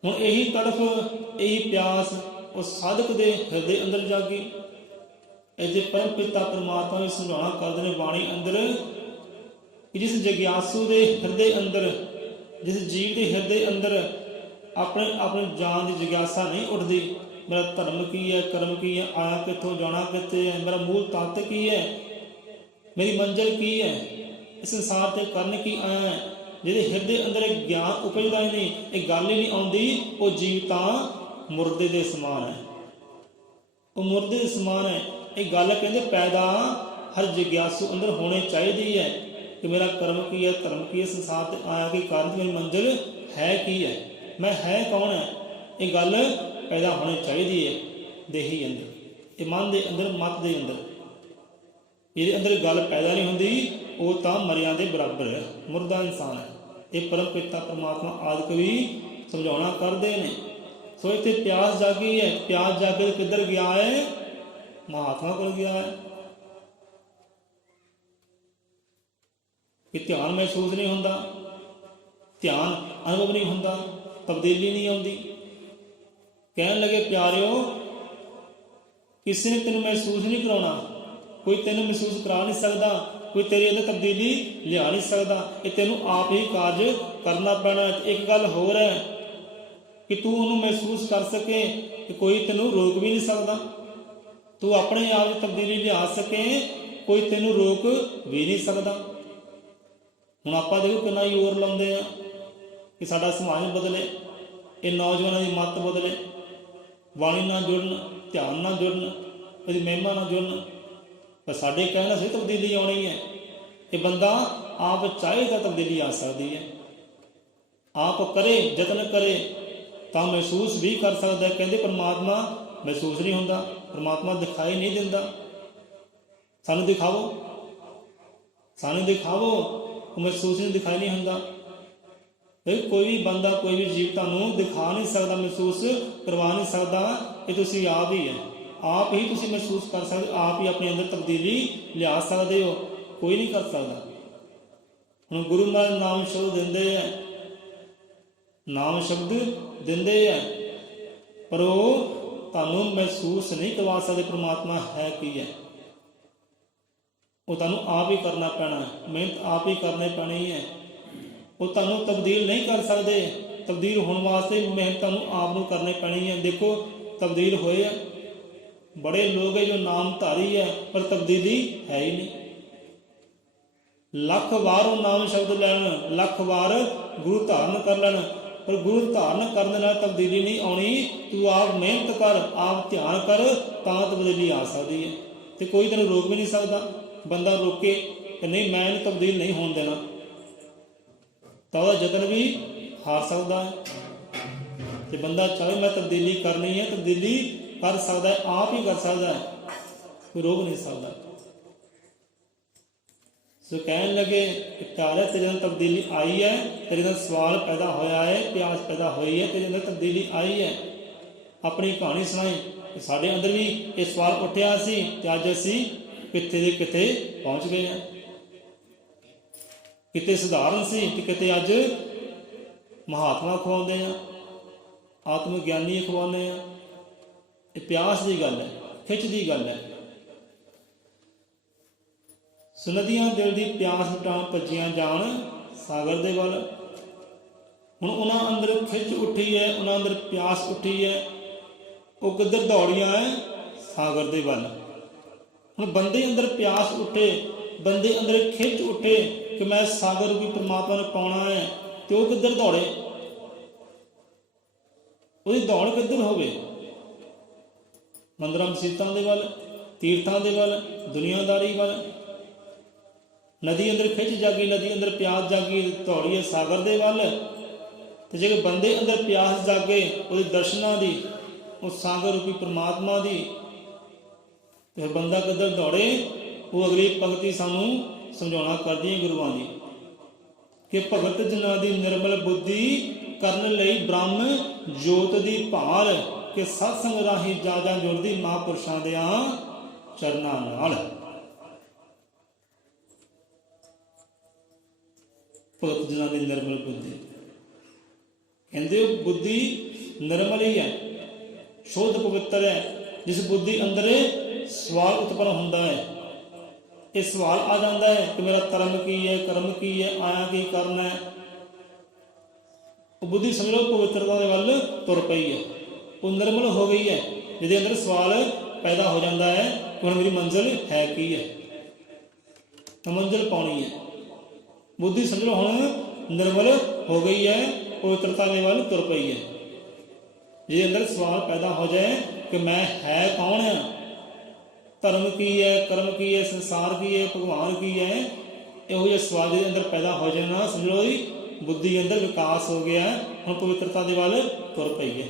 ਹੁਣ ਇਹੀ ਤੜਫ, ਇਹੀ ਪਿਆਸ ਉਹ ਸਾਧਕ ਦੇ ਹਿਰਦੇ ਅੰਦਰ ਜਾਗੀ। ਇਹਦੇ ਪਰਮ ਪਿਤਾ ਪਰਮਾਤਮਾ ਨੂੰ ਸਮਝਾਉਣਾ ਕਰਦੇ ਨੇ ਬਾਣੀ ਅੰਦਰ ਕਿ ਜਿਸ ਜਗਿਆਸੂ ਦੇ ਹਿਰਦੇ ਅੰਦਰ, ਜਿਸ ਜੀਵ ਦੇ ਹਿਰਦੇ ਅੰਦਰ ਆਪਣੇ ਜਾਨ ਦੀ ਜਿਗਿਆਸਾ ਨਹੀਂ ਉੱਠਦੀ, ਮੇਰਾ ਧਰਮ ਕੀ ਹੈ, ਕਰਮ ਕੀ ਹੈ, ਆਇਆ ਕਿੱਥੋਂ, ਜਾਣਾ ਕਿੱਥੇ ਹੈ, ਮੇਰਾ ਮੂਲ ਤੱਤ ਕੀ ਹੈ, ਮੇਰੀ ਮੰਜ਼ਿਲ ਕੀ ਹੈ, ਇਸ ਸੰਸਾਰ ਤੇ ਕਰਨ ਕੀ ਆਇਆ ਹੈ। ਜਿਹਦੇ ਹਿਰਦੇ ਅੰਦਰ ਇੱਕ ਗਿਆਨ ਉਪਜਦਾ ਹੀ ਨਹੀਂ, ਇਹ ਗੱਲ ਹੀ ਨਹੀਂ ਆਉਂਦੀ, ਉਹ ਜੀਵ ਤਾਂ ਮੁਰਦੇ ਦੇ ਸਮਾਨ ਹੈ, ਉਹ ਮੁਰਦੇ ਦੇ ਸਮਾਨ ਹੈ। ਇਹ ਗੱਲ ਕਹਿੰਦੇ ਪੈਦਾ ਹਰ ਜਿਗਿਆਸੂ ਅੰਦਰ ਹੋਣੀ ਚਾਹੀਦੀ ਹੈ ਕਿ ਮੇਰਾ ਕਰਮ ਕੀ ਹੈ, ਧਰਮ ਕੀ ਹੈ, ਸੰਸਾਰ ਤੇ ਆਇਆ ਕੀ ਕਾਰਨ, ਮੇਰੀ ਮੰਜ਼ਿਲ ਹੈ ਕੀ ਹੈ, ਮੈਂ ਹੈ ਕੌਣ ਹੈ। ਇਹ ਗੱਲ ਪੈਦਾ ਹੋਣੀ ਚਾਹੀਦੀ ਹੈ ਦੇਹੀ ਅੰਦਰ, ਇਹ ਮਨ ਦੇ ਅੰਦਰ, ਮੱਤ ਦੇ ਅੰਦਰ। ਇਹਦੇ ਅੰਦਰ ਗੱਲ ਪੈਦਾ ਨਹੀਂ ਹੁੰਦੀ, ਉਹ ਤਾਂ ਮਰਿਆਂ ਦੇ ਬਰਾਬਰ ਹੈ, ਮੁਰਦਾ ਇਨਸਾਨ ਹੈ। ਇਹ ਪਰਮ ਪਿਤਾ ਪਰਮਾਤਮਾ ਆਦਿਕ ਵੀ ਸਮਝਾਉਣਾ ਕਰਦੇ ਨੇ। ਸੋ ਇੱਥੇ ਪਿਆਸ ਜਾਗੀ ਹੈ। ਪਿਆਸ ਜਾਗੇ ਕਿੱਧਰ ਗਿਆ ਹੈ? ਮਹਾਤਮਾ ਕੋਲ ਗਿਆ ਹੈ। ਕਿ ਧਿਆਨ ਮਹਿਸੂਸ ਨਹੀਂ ਹੁੰਦਾ, ਧਿਆਨ ਅਨੁਭਵ ਨਹੀਂ ਹੁੰਦਾ, ਤਬਦੀਲੀ ਨਹੀਂ ਆਉਂਦੀ। ਕਹਿਣ ਲੱਗੇ ਪਿਆਰਿਓ, ਕਿਸੇ ਨੇ ਤੈਨੂੰ ਮਹਿਸੂਸ ਨਹੀਂ ਕਰਾਉਣਾ, ਕੋਈ ਤੈਨੂੰ ਮਹਿਸੂਸ ਕਰਾ ਨਹੀਂ ਸਕਦਾ, ਕੋਈ ਤੇਰੇ ਅੰਦਰ ਤਬਦੀਲੀ ਲਿਆ ਨਹੀਂ ਸਕਦਾ। ਇਹ ਤੈਨੂੰ ਆਪ ਹੀ ਕਾਰਜ ਕਰਨਾ ਪੈਣਾ। ਇੱਕ ਗੱਲ ਹੋਰ ਹੈ ਕਿ ਤੂੰ ਉਹਨੂੰ ਮਹਿਸੂਸ ਕਰ ਸਕੇ ਕਿ ਕੋਈ ਤੈਨੂੰ ਰੋਕ ਵੀ ਨਹੀਂ ਸਕਦਾ। ਤੂੰ ਆਪਣੇ ਆਪ 'ਚ ਤਬਦੀਲੀ ਲਿਆ ਸਕੇ, ਕੋਈ ਤੈਨੂੰ ਰੋਕ ਵੀ ਨਹੀਂ ਸਕਦਾ। ਹੁਣ ਆਪਾਂ ਦੇਖੋ ਕਿੰਨਾ ਜ਼ੋਰ ਲਾਉਂਦੇ ਆ ਕਿ ਸਾਡਾ ਸਮਾਜ ਬਦਲੇ, ਇਹ ਨੌਜਵਾਨਾਂ ਦੀ ਮੱਤ ਬਦਲੇ, ਬਾਣੀ ਨਾਲ ਜੁੜਨ, ਧਿਆਨ ਨਾਲ ਜੁੜਨ, ਉਹਦੀ ਮਹਿਮਾ ਨਾਲ ਜੁੜਨ। ਪਰ ਸਾਡੇ ਕਹਿਣ ਸੇ ਤਬਦੀਲੀ ਆਉਣੀ ਹੈ। ਇਹ ਬੰਦਾ ਆਪ ਚਾਹੇ ਤਾਂ ਤਬਦੀਲੀ ਆ ਸਕਦੀ ਹੈ, ਆਪ ਕਰੇ, ਯਤਨ ਕਰੇ ਤਾਂ ਮਹਿਸੂਸ ਵੀ ਕਰ ਸਕਦਾ। ਕਹਿੰਦੇ ਪਰਮਾਤਮਾ ਮਹਿਸੂਸ ਨਹੀਂ ਹੁੰਦਾ, ਪਰਮਾਤਮਾ ਦਿਖਾਈ ਨਹੀਂ ਦਿੰਦਾ। ਸਾਨੂੰ ਦਿਖਾਵੋ, ਸਾਨੂੰ ਦਿਖਾਵੋ, ਉਹ ਮਹਿਸੂਸ ਨਹੀਂ, ਦਿਖਾਈ ਨਹੀਂ ਹੁੰਦਾ। ਕੋਈ ਵੀ ਬੰਦਾ, ਕੋਈ ਵੀ ਜੀਵ ਤੁਹਾਨੂੰ ਦਿਖਾ ਨਹੀਂ ਸਕਦਾ, ਮਹਿਸੂਸ ਕਰਵਾ ਨਹੀਂ ਸਕਦਾ। ਇਹ ਤੁਸੀਂ ਆਪ ਹੀ ਹੈ, ਆਪ ਹੀ ਤੁਸੀਂ ਮਹਿਸੂਸ ਕਰ ਸਕਦੇ, ਆਪ ਹੀ ਆਪਣੇ ਅੰਦਰ ਤਬਦੀਲੀ ਲਿਆ ਸਕਦੇ ਹੋ, ਕੋਈ ਨਹੀਂ ਕਰ ਸਕਦਾ। ਹੁਣ ਗੁਰੂ ਮਹਾਰਾਜ ਨਾਮ ਸ਼ਬਦ ਦਿੰਦੇ ਹੈ, ਨਾਮ ਸ਼ਬਦ ਦਿੰਦੇ ਹੈ, ਪਰ ਉਹ ਤੁਹਾਨੂੰ ਮਹਿਸੂਸ ਨਹੀਂ ਕਰਵਾ ਸਕਦੇ ਪਰਮਾਤਮਾ ਹੈ ਕੀ ਹੈ। ਉਹ ਤੁਹਾਨੂੰ ਆਪ ਹੀ ਕਰਨਾ ਪੈਣਾ, ਮਿਹਨਤ ਆਪ ਹੀ ਕਰਨੀ ਪੈਣੀ ਹੈ। ਉਹ ਤੁਹਾਨੂੰ ਤਬਦੀਲ ਨਹੀਂ ਕਰ ਸਕਦੇ। ਤਬਦੀਲ ਹੋਣ ਵਾਸਤੇ ਮਿਹਨਤ ਤੁਹਾਨੂੰ ਆਪ ਨੂੰ ਕਰਨੀ ਪੈਣੀ ਹੈ। ਦੇਖੋ ਤਬਦੀਲ ਹੋਏ ਆ, ਬੜੇ ਲੋਕ ਹੈ ਜੋ ਨਾਮਧਾਰੀ ਹੈ ਪਰ ਤਬਦੀਲੀ ਹੈ ਹੀ ਨਹੀਂ। ਲੱਖ ਵਾਰ ਉਹ ਨਾਮ ਸ਼ਬਦ ਲੈਣ, ਲੱਖ ਵਾਰ ਗੁਰੂ ਧਾਰਨ ਕਰ ਲੈਣ, ਪਰ ਗੁਰੂ ਧਾਰਨ ਕਰਨ ਨਾਲ ਤਬਦੀਲੀ ਨਹੀਂ ਆਉਣੀ। ਤੂੰ ਆਪ ਮਿਹਨਤ ਕਰ, ਆਪ ਧਿਆਨ ਕਰ, ਤਾਂ ਤਬਦੀਲੀ ਆ ਸਕਦੀ ਹੈ। ਤੇ ਕੋਈ ਤੈਨੂੰ ਰੋਕ ਵੀ ਨਹੀਂ ਸਕਦਾ। ਬੰਦਾ ਰੋਕੇ ਕਿ ਨਹੀਂ ਮੈਂ ਇਹਨੂੰ ਤਬਦੀਲ ਨਹੀਂ ਹੋਣ ਦੇਣਾ, ਤਾਂ ਉਹਦਾ ਯਤਨ ਵੀ ਹਾਰ ਸਕਦਾ ਹੈ। ਜੇ ਬੰਦਾ ਚਾਹੇ ਮੈਂ ਤਬਦੀਲੀ ਕਰਨੀ ਹੈ, ਤਬਦੀਲੀ ਕਰ ਸਕਦਾ ਹੈ, ਆਪ ਹੀ ਕਰ ਸਕਦਾ ਹੈ, ਕੋਈ ਰੋਕ ਨਹੀਂ ਸਕਦਾ। ਸੋ ਕਹਿਣ ਲੱਗੇ ਕਿ ਪਿਆਰੇ ਤੇਰੇ ਅੰਦਰ ਤਬਦੀਲੀ ਆਈ ਹੈ, ਤੇਰੇ ਅੰਦਰ ਸਵਾਲ ਪੈਦਾ ਹੋਇਆ ਹੈ, ਪਿਆਸ ਪੈਦਾ ਹੋਈ ਹੈ, ਤੇਰੇ ਅੰਦਰ ਤਬਦੀਲੀ ਆਈ ਹੈ। ਆਪਣੀ ਕਹਾਣੀ ਸੁਣਾਈ ਕਿ ਸਾਡੇ ਅੰਦਰ ਵੀ ਇਹ ਸਵਾਲ ਉੱਠਿਆ ਸੀ ਤੇ ਅੱਜ ਅਸੀਂ ਕਿੱਥੇ ਦੇ ਕਿੱਥੇ ਪਹੁੰਚ ਗਏ ਹਾਂ। ਕਿਤੇ ਸਧਾਰਨ ਸੀ ਤੇ ਕਿਤੇ ਅੱਜ ਮਹਾਤਮਾ ਖਵਾਉਂਦੇ ਆ, ਆਤਮ ਗਿਆਨੀ ਖਵਾਉਂਦੇ ਆ। ਇਹ ਪਿਆਸ ਦੀ ਗੱਲ ਹੈ, ਖਿੱਚ ਦੀ ਗੱਲ ਹੈ। ਸੁਨਦੀਆਂ ਦਿਲ ਦੀ ਪਿਆਸ ਮਿਟਾਉਣ ਭੱਜੀਆਂ ਜਾਣ ਸਾਗਰ ਦੇ ਵੱਲ। ਹੁਣ ਉਹਨਾਂ ਅੰਦਰ ਖਿੱਚ ਉੱਠੀ ਹੈ, ਉਹਨਾਂ ਅੰਦਰ ਪਿਆਸ ਉੱਠੀ ਹੈ, ਉਹ ਕਿੱਧਰ ਦੌੜੀਆਂ ਹੈ? ਸਾਗਰ ਦੇ ਵੱਲ। ਹੁਣ ਬੰਦੇ ਅੰਦਰ ਪਿਆਸ ਉੱਠੇ, ਬੰਦੇ ਅੰਦਰ ਖਿੱਚ ਉੱਠੇ ਕਿ ਮੈਂ ਸਾਗਰ ਰੂਪੀ ਪਰਮਾਤਮਾ ਨੂੰ ਪਾਉਣਾ ਹੈ, ਤੇ ਉਹ ਕਿੱਧਰ ਦੌੜੇ? ਉਹਦੀ ਦੌੜ ਕਿੱਧਰ ਹੋਵੇ? ਮੰਦਰਾਂ ਮਸੀਤਾਂ ਦੇ ਵੱਲ, ਤੀਰਥਾਂ ਦੇ ਵੱਲ, ਦੁਨੀਆਦਾਰੀ ਵੱਲ। ਨਦੀ ਅੰਦਰ ਖਿੱਚ ਜਾਗੀ, ਨਦੀ ਅੰਦਰ ਪਿਆਸ ਜਾਗੀ, ਦੌੜੀਏ ਸਾਗਰ ਦੇ ਵੱਲ। ਤੇ ਜੇ ਬੰਦੇ ਅੰਦਰ ਪਿਆਸ ਜਾਗੇ ਉਹਦੇ ਦਰਸ਼ਨਾਂ ਦੀ, ਉਹ ਸਾਗਰ ਰੂਪੀ ਪਰਮਾਤਮਾ ਦੀ, ਤੇ ਬੰਦਾ ਕਿੱਧਰ ਦੌੜੇ? ਉਹ ਅਗਲੀ ਪੰਕਤੀ ਸਾਨੂੰ ਸਮਝਾਉਣਾ ਕਰਦੀ ਹੈ ਗੁਰੂਆਂ ਦੀ ਕਿ ਭਗਤ ਜਨਾਂ ਦੀ ਨਿਰਮਲ ਬੁੱਧੀ ਕਰਨ ਲਈ ਬ੍ਰਹਮ ਜੋਤ ਦੀ ਭਾਲ, ਕਿ ਸਤਸੰਗ ਰਾਹੀਂ ਜਾ ਜਾ ਜੁੜਦੀ ਮਹਾਂਪੁਰਸ਼ਾਂ ਦਿਆਂ ਚਰਨਾਂ ਨਾਲ। ਭਗਤ ਜਨਾਂ ਦੀ ਨਿਰਮਲ ਬੁੱਧੀ, ਕਹਿੰਦੇ ਬੁੱਧੀ ਨਿਰਮਲ ਹੀ ਹੈ, ਸ਼ੁੱਧ ਪਵਿੱਤਰ ਹੈ। ਜਿਸ ਬੁੱਧੀ ਅੰਦਰ ਸਵਾਲ ਉਤਪੰਨ ਹੁੰਦਾ ਹੈ, ਇਹ ਸਵਾਲ ਆ ਜਾਂਦਾ ਹੈ ਕਿ ਮੇਰਾ ਧਰਮ ਕੀ ਹੈ, ਕਰਮ ਕੀ ਹੈ, ਆਇਆ ਕੀ ਕਰਨਾ ਹੈ। ਉਹ ਬੁੱਧੀ ਸਮਝ ਲਓ ਪਵਿੱਤਰਤਾ ਦੇ ਵੱਲ ਤੁਰ ਪਈ ਹੈ, ਉਹ ਨਿਰਮਲ ਹੋ ਗਈ ਹੈ। ਜਿਹਦੇ ਅੰਦਰ ਸਵਾਲ ਪੈਦਾ ਹੋ ਜਾਂਦਾ ਹੈ ਹੁਣ ਮੇਰੀ ਮੰਜ਼ਿਲ ਹੈ ਕੀ ਹੈ, ਤਾਂ ਮੰਜ਼ਿਲ ਪਾਉਣੀ ਹੈ। ਬੁੱਧੀ ਸਮਝ ਲਓ ਹੁਣ ਨਿਰਮਲ ਹੋ ਗਈ ਹੈ, ਪਵਿੱਤਰਤਾ ਦੇ ਵੱਲ ਤੁਰ ਪਈ ਹੈ। ਜਿਹਦੇ ਅੰਦਰ ਸਵਾਲ ਪੈਦਾ ਹੋ ਜਾਏ ਕਿ ਮੈਂ ਹੈ ਕੌਣ ਹਾਂ, ਧਰਮ ਕੀ ਹੈ, ਕਰਮ ਕੀ ਹੈ, ਸੰਸਾਰ ਕੀ ਹੈ, ਭਗਵਾਨ ਕੀ ਹੈ, ਇਹੋ ਜਿਹੇ ਸਵਾਲ ਦੇ ਅੰਦਰ ਪੈਦਾ ਹੋ ਜਾਣਾ, ਸਮਝ ਲਓ ਜੀ ਬੁੱਧੀ ਅੰਦਰ ਵਿਕਾਸ ਹੋ ਗਿਆ, ਹੁਣ ਪਵਿੱਤਰਤਾ ਦੇ ਵੱਲ ਤੁਰ ਪਈ ਹੈ।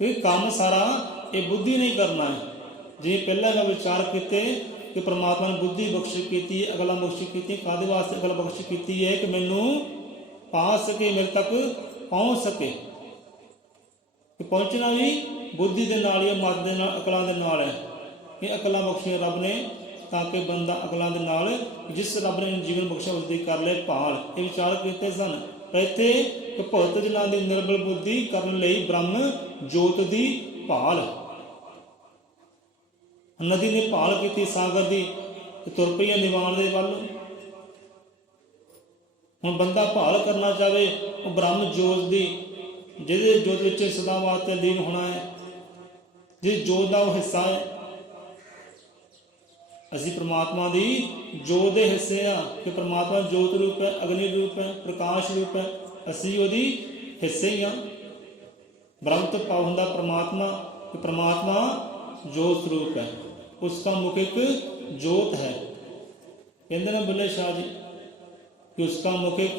ਇਹ ਕੰਮ ਸਾਰਾ ਇਹ ਬੁੱਧੀ ਨਹੀਂ ਕਰਨਾ ਹੈ। ਜੇ ਪਹਿਲਾਂ ਮੈਂ ਵਿਚਾਰ ਕੀਤੇ ਕਿ ਪਰਮਾਤਮਾ ਨੇ ਬੁੱਧੀ ਬਖਸ਼ਿਸ਼ ਕੀਤੀ, ਅਕਲਾਂ ਬਖਸ਼ਿਸ਼ ਕੀਤੀ, ਕਾਹਦੇ ਵਾਸਤੇ ਅਕਲ ਬਖਸ਼ਿਸ਼ ਕੀਤੀ ਹੈ? ਕਿ ਮੈਨੂੰ ਪਾ ਸਕੇ, ਮੇਰੇ ਤੱਕ ਪਹੁੰਚ ਸਕੇ। पहुँचना भी बुद्धि के नाल ही, मत के नाल, अकलों के नाल है। ये अकलां बख्शियां रब ने ताकि बंदा अकलों के नाल जिस रब ने जीवन बख्शा उसकी कर ले भाल। ये विचार किए सन। इत्थे भगत जनां दी निर्बल बुद्धि करन लई ब्रह्म जोत की भाल। नदी ने भाल की सागर की, तुर पई निवाण दे वल। हुण बंदा भाल करना चाहे वो ब्रह्म जोत की, जिहदे जोत विच सदा वास्ते लीन होना है, जिस जोत का वो हिस्सा है। असी परमात्मा की जोत के हिस्से आ कि परमात्मा जोत रूप है, अग्नि रूप है, प्रकाश रूप है। असी उहदी हिस्से ही हाँ। ब्रह्म तो भाव हुंदा परमात्मा, कि परमात्मा जोत रूप है, उसका मुख एक जोत है। कहते ना बुल्ले शाह जी कि उसका मुख एक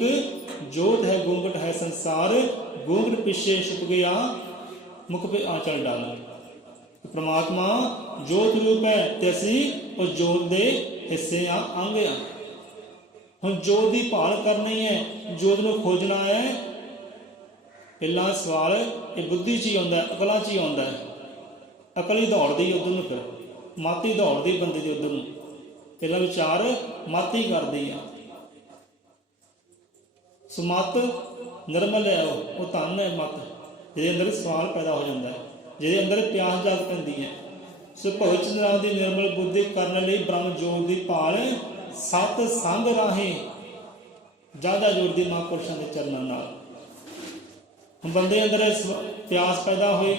जोत है, घूंघट है संसार, घूंघट पीछे छुप गया, मुख पे आंचल डाला। परमात्मा जोत रूप है ते असी उस जोत के हिस्से आ, अंग आ। हुण जोत की भाल करनी है, जोत नूं खोजना है। पहला सवाल ये बुद्धि च ही आउंदा है, अकलां च ही आउंदा है। अकल ही दौड़दी उधर नूं, फिर मत ही दौड़दी बंदे दी उधर नूं। पहला विचार मत ही करदी आ। सो मत निर्मल है, वो धन है मत, जिहदे अंदर सवाल पैदा हो जाता है, जिहदे अंदर प्यास जाग पैंदी है। सो भगत चंद्रां दी निर्मल बुद्धि करने लई ब्रह्म जोत की भाल सत संग राहें ज़्यादा जोड़दी महापुरुषों के चरणों नाल। बंदे अंदर प्यास पैदा हुई,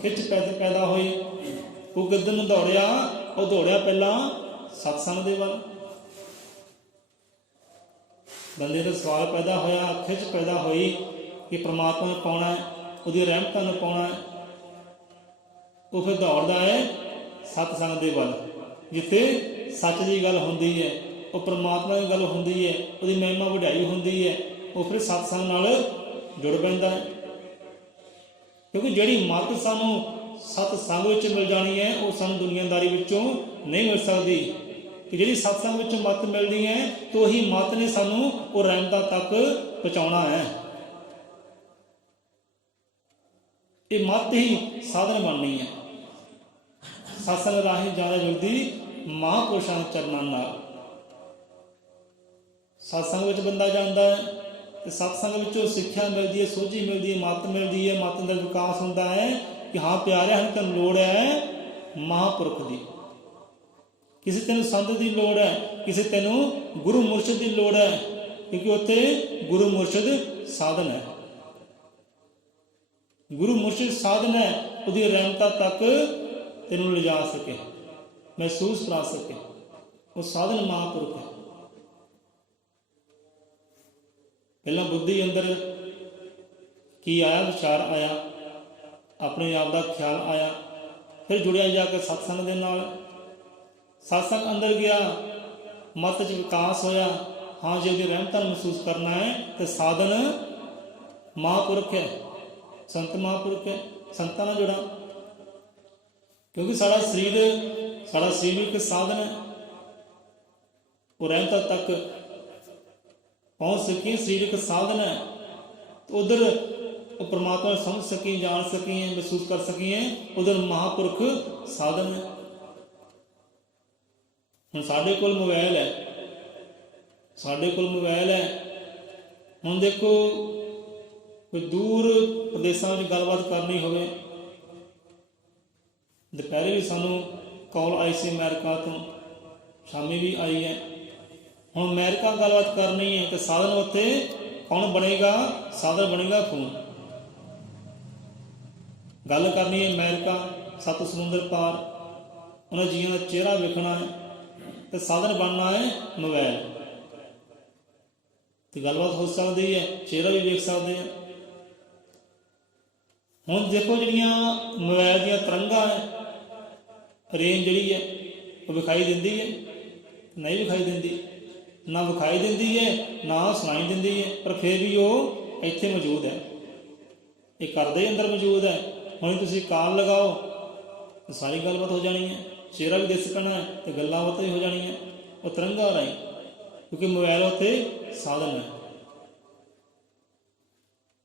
खिच पैदा हुई, वो किधर नूं दौड़िया, वो दौड़िया पहला सत्संग दे वल। बंदे का सवाल पैदा होया, खिच पैदा हुई कि परमात्मा ने पाउणा है, उसदी रहमतां नूं पाउणा है। वो फिर दौड़दा है सत्संग दे वल, जिथे सच की गल हुंदी है, वो परमात्मा की गल हुंदी है, उसदी महिमा वढाई हुंदी है। वो फिर सत्संग नाल जुड़ पैंदा है। क्योंकि जिहड़ी मत सानूं सत्संग विच मिल जानी है, वो सानूं दुनियादारी विचों नहीं मिल सकती। कि जिहड़ी सत्संग विच मत मिलनी है, तो ही मत ने सानूं वो रहमतां तक पहुँचाउणा है। ये मत ही साधन बननी है। सत्संग राही ज़्यादा जुड़दी महापुरुषों के चरणों नाल। सत्संग विच बंदा जांदा है तो सत्संग विचों सिक्ख्या मिलती है, सोझी मिलती है, मत मिलती है। मत अंदर विकास होंदा है कि हाँ प्यारे हन तैनूं लोड़ है महापुरख की, किसी तेनों संत की लोड़ है, किसी तेनों गुरु मुर्शद की लोड़ है। क्योंकि उत्थे गुरु मुर्शद साधन है, गुरु मुर्शिद साधन है, उसकी रहमतां तक तेनों ले जा सके, महसूस करा सके। वो साधन महापुरुष है। पहला बुद्धि अंदर की आया, विचार आया, अपने आप का ख्याल आया, फिर जुड़िया जाकर सत्संग के नाल। सत्संग अंदर गया, मत च विकास होया। हाँ जो रहमतां महसूस करना है तो साधन महापुरुष है, संत महापुरुष है। संतां नाल जुड़ा, क्योंकि सारा शरीर भी एक साधन है। वो रहमतां तक पहुँच सके, शरीर एक साधन है। तो उधर वो परमात्मा समझ सकें, जान सकें, महसूस कर सकें, उधर महापुरुष साधन है। हुण साडे कोल मोबाइल है, साडे कोल मोबाइल है। हुण देखो कोई दूर प्रदेशों में गलबात करनी होवे, दोपहरे भी सानू कॉल आई सी अमेरिका तो, शामी भी आई है। हुण अमेरिका गलबात करनी है तो साधन उत्थे कौन बनेगा? साधन बनेगा फोन। गल करनी है अमेरिका, सत्त समुंदर पार, उन्हें जियां का चेहरा वेखना है तो साधन बनना है मोबाइल। तो गलबात हो सकती है, चेहरा भी वेख सकते हैं। हुण देखो जिहड़ियां मोबाइल दीयां तरंगां है, रेंज जिहड़ी है वो विखाई दिंदी है? नहीं विखाई दिंदी, ना विखाई दिंदी है ना सुनाई दिंदी है, पर फिर भी वो इत्थे मौजूद है, ये करदे अंदर मौजूद है। हुण तुसीं कॉल लगाओ तो सारी गलबात हो जानी है, चेहरा भी दिस पैना है तो गल्लां बातां भी हो जानियां, वो तरंगां राहीं, क्योंकि मोबाइल उत्थे साधन है।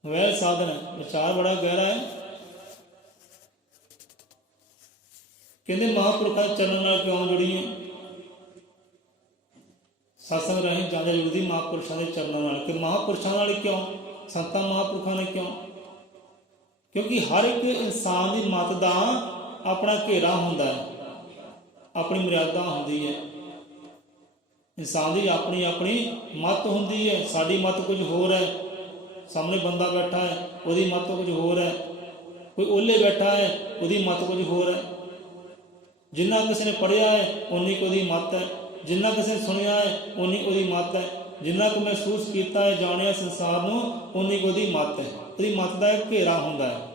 मोबाइल साधन है। विचार बड़ा गहरा है। ਕਹਿੰਦੇ ਮਹਾਂਪੁਰਖਾਂ ਦੇ ਚਰਨ ਨਾਲ ਕਿਉਂ ਜੁੜੀਏ? ਸਤਸੰਗ ਰਾਹੀਂ ਜ਼ਿਆਦਾ ਜੁੜਦੀ ਮਹਾਂਪੁਰਸ਼ਾਂ ਦੇ ਚਰਨਾਂ ਨਾਲ। ਕਿ ਮਹਾਂਪੁਰਸ਼ਾਂ ਨਾਲ ਕਿਉਂ? ਸੰਤਾਂ ਮਹਾਂਪੁਰਖਾਂ ਨੇ ਕਿਉਂ? ਕਿਉਂਕਿ ਹਰ ਇੱਕ ਇਨਸਾਨ ਦੀ ਮੱਤ ਦਾ ਆਪਣਾ ਘੇਰਾ ਹੁੰਦਾ ਹੈ, ਆਪਣੀ ਮਰਿਆਦਾ ਹੁੰਦੀ ਹੈ। ਇਨਸਾਨ ਦੀ ਆਪਣੀ ਆਪਣੀ ਮੱਤ ਹੁੰਦੀ ਹੈ। ਸਾਡੀ ਮੱਤ ਕੁਝ ਹੋਰ ਹੈ, ਸਾਹਮਣੇ ਬੰਦਾ ਬੈਠਾ ਹੈ ਉਹਦੀ ਮੱਤ ਕੁਝ ਹੋਰ ਹੈ, ਕੋਈ ਓਹਲੇ ਬੈਠਾ ਹੈ ਉਹਦੀ ਮੱਤ ਕੁਝ ਹੋਰ ਹੈ। ਜਿੰਨਾ ਕਿਸੇ ਨੇ ਪੜ੍ਹਿਆ ਹੈ ਉਨੀ ਕੁ ਉਹਦੀ ਮੱਤ ਹੈ, ਜਿੰਨਾ ਕਿਸੇ ਨੇ ਸੁਣਿਆ ਹੈ ਉਨੀ ਉਹਦੀ ਮੱਤ ਹੈ, ਜਿੰਨਾ ਕੁ ਮਹਿਸੂਸ ਕੀਤਾ ਹੈ ਜਾਣਿਆ ਸੰਸਾਰ ਨੂੰ ਉਨੀ ਕੁ ਉਹਦੀ ਮੱਤ ਹੈ। ਉਹਦੀ ਮੱਤ ਦਾ ਇੱਕ ਘੇਰਾ ਹੁੰਦਾ ਹੈ।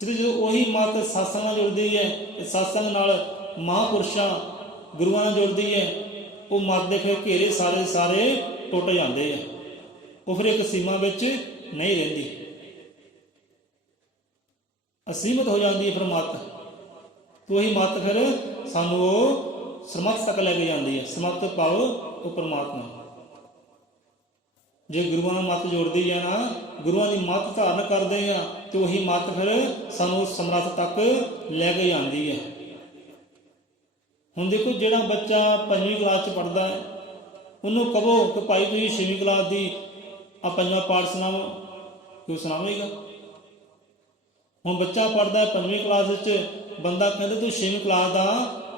ਜਦੋਂ ਉਹੀ ਮੱਤ ਸਤਸੰਗ ਨਾਲ ਜੁੜਦੀ ਹੈ, ਸਤਸੰਗ ਨਾਲ ਮਹਾਂਪੁਰਸ਼ਾਂ ਗੁਰੂਆਂ ਨਾਲ ਜੁੜਦੀ ਹੈ, ਉਹ ਮੱਤ ਦੇ ਫਿਰ ਘੇਰੇ ਸਾਰੇ ਸਾਰੇ ਟੁੱਟ ਜਾਂਦੇ ਆ। ਉਹ ਫਿਰ ਇੱਕ ਸੀਮਾ ਵਿੱਚ ਨਹੀਂ ਰਹਿੰਦੀ, ਅਸੀਮਤ ਹੋ ਜਾਂਦੀ ਹੈ ਫਿਰ ਮੱਤ। ਤੇ ਉਹੀ ਮੱਤ ਫਿਰ ਸਾਨੂੰ ਉਹ ਸਰਮੱਥ ਤੱਕ ਲੈ ਕੇ ਜਾਂਦੀ ਹੈ। ਸਮਰਥ ਭਾਵ ਉਹ ਪਰਮਾਤਮਾ। ਜੇ ਗੁਰੂਆਂ ਨਾਲ ਮੱਤ ਜੋੜਦੀ ਹੈ ਨਾ, ਗੁਰੂਆਂ ਦੀ ਮੱਤ ਧਾਰਨ ਕਰਦੇ ਆ, ਤੇ ਉਹੀ ਮੱਤ ਫਿਰ ਸਾਨੂੰ ਸਮਰੱਥ ਤੱਕ ਲੈ ਕੇ ਜਾਂਦੀ ਹੈ। ਹੁਣ ਦੇਖੋ, ਜਿਹੜਾ ਬੱਚਾ 5ਵੀਂ ਕਲਾਸ 'ਚ ਪੜ੍ਹਦਾ ਹੈ, ਉਹਨੂੰ ਕਹੋ ਕਿ ਭਾਈ ਤੁਸੀਂ 6ਵੀਂ ਕਲਾਸ ਦੀ ਆ 5ਵਾਂ ਪਾਠ ਸੁਣਾਓ, ਕਿਉਂ ਸੁਣਾਵੇਗਾ? ਹੁਣ ਬੱਚਾ ਪੜ੍ਹਦਾ 5ਵੀਂ ਕਲਾਸ ਵਿੱਚ, ਬੰਦਾ ਕਹਿੰਦਾ ਤੂੰ 6ਵੀਂ ਕਲਾਸ ਦਾ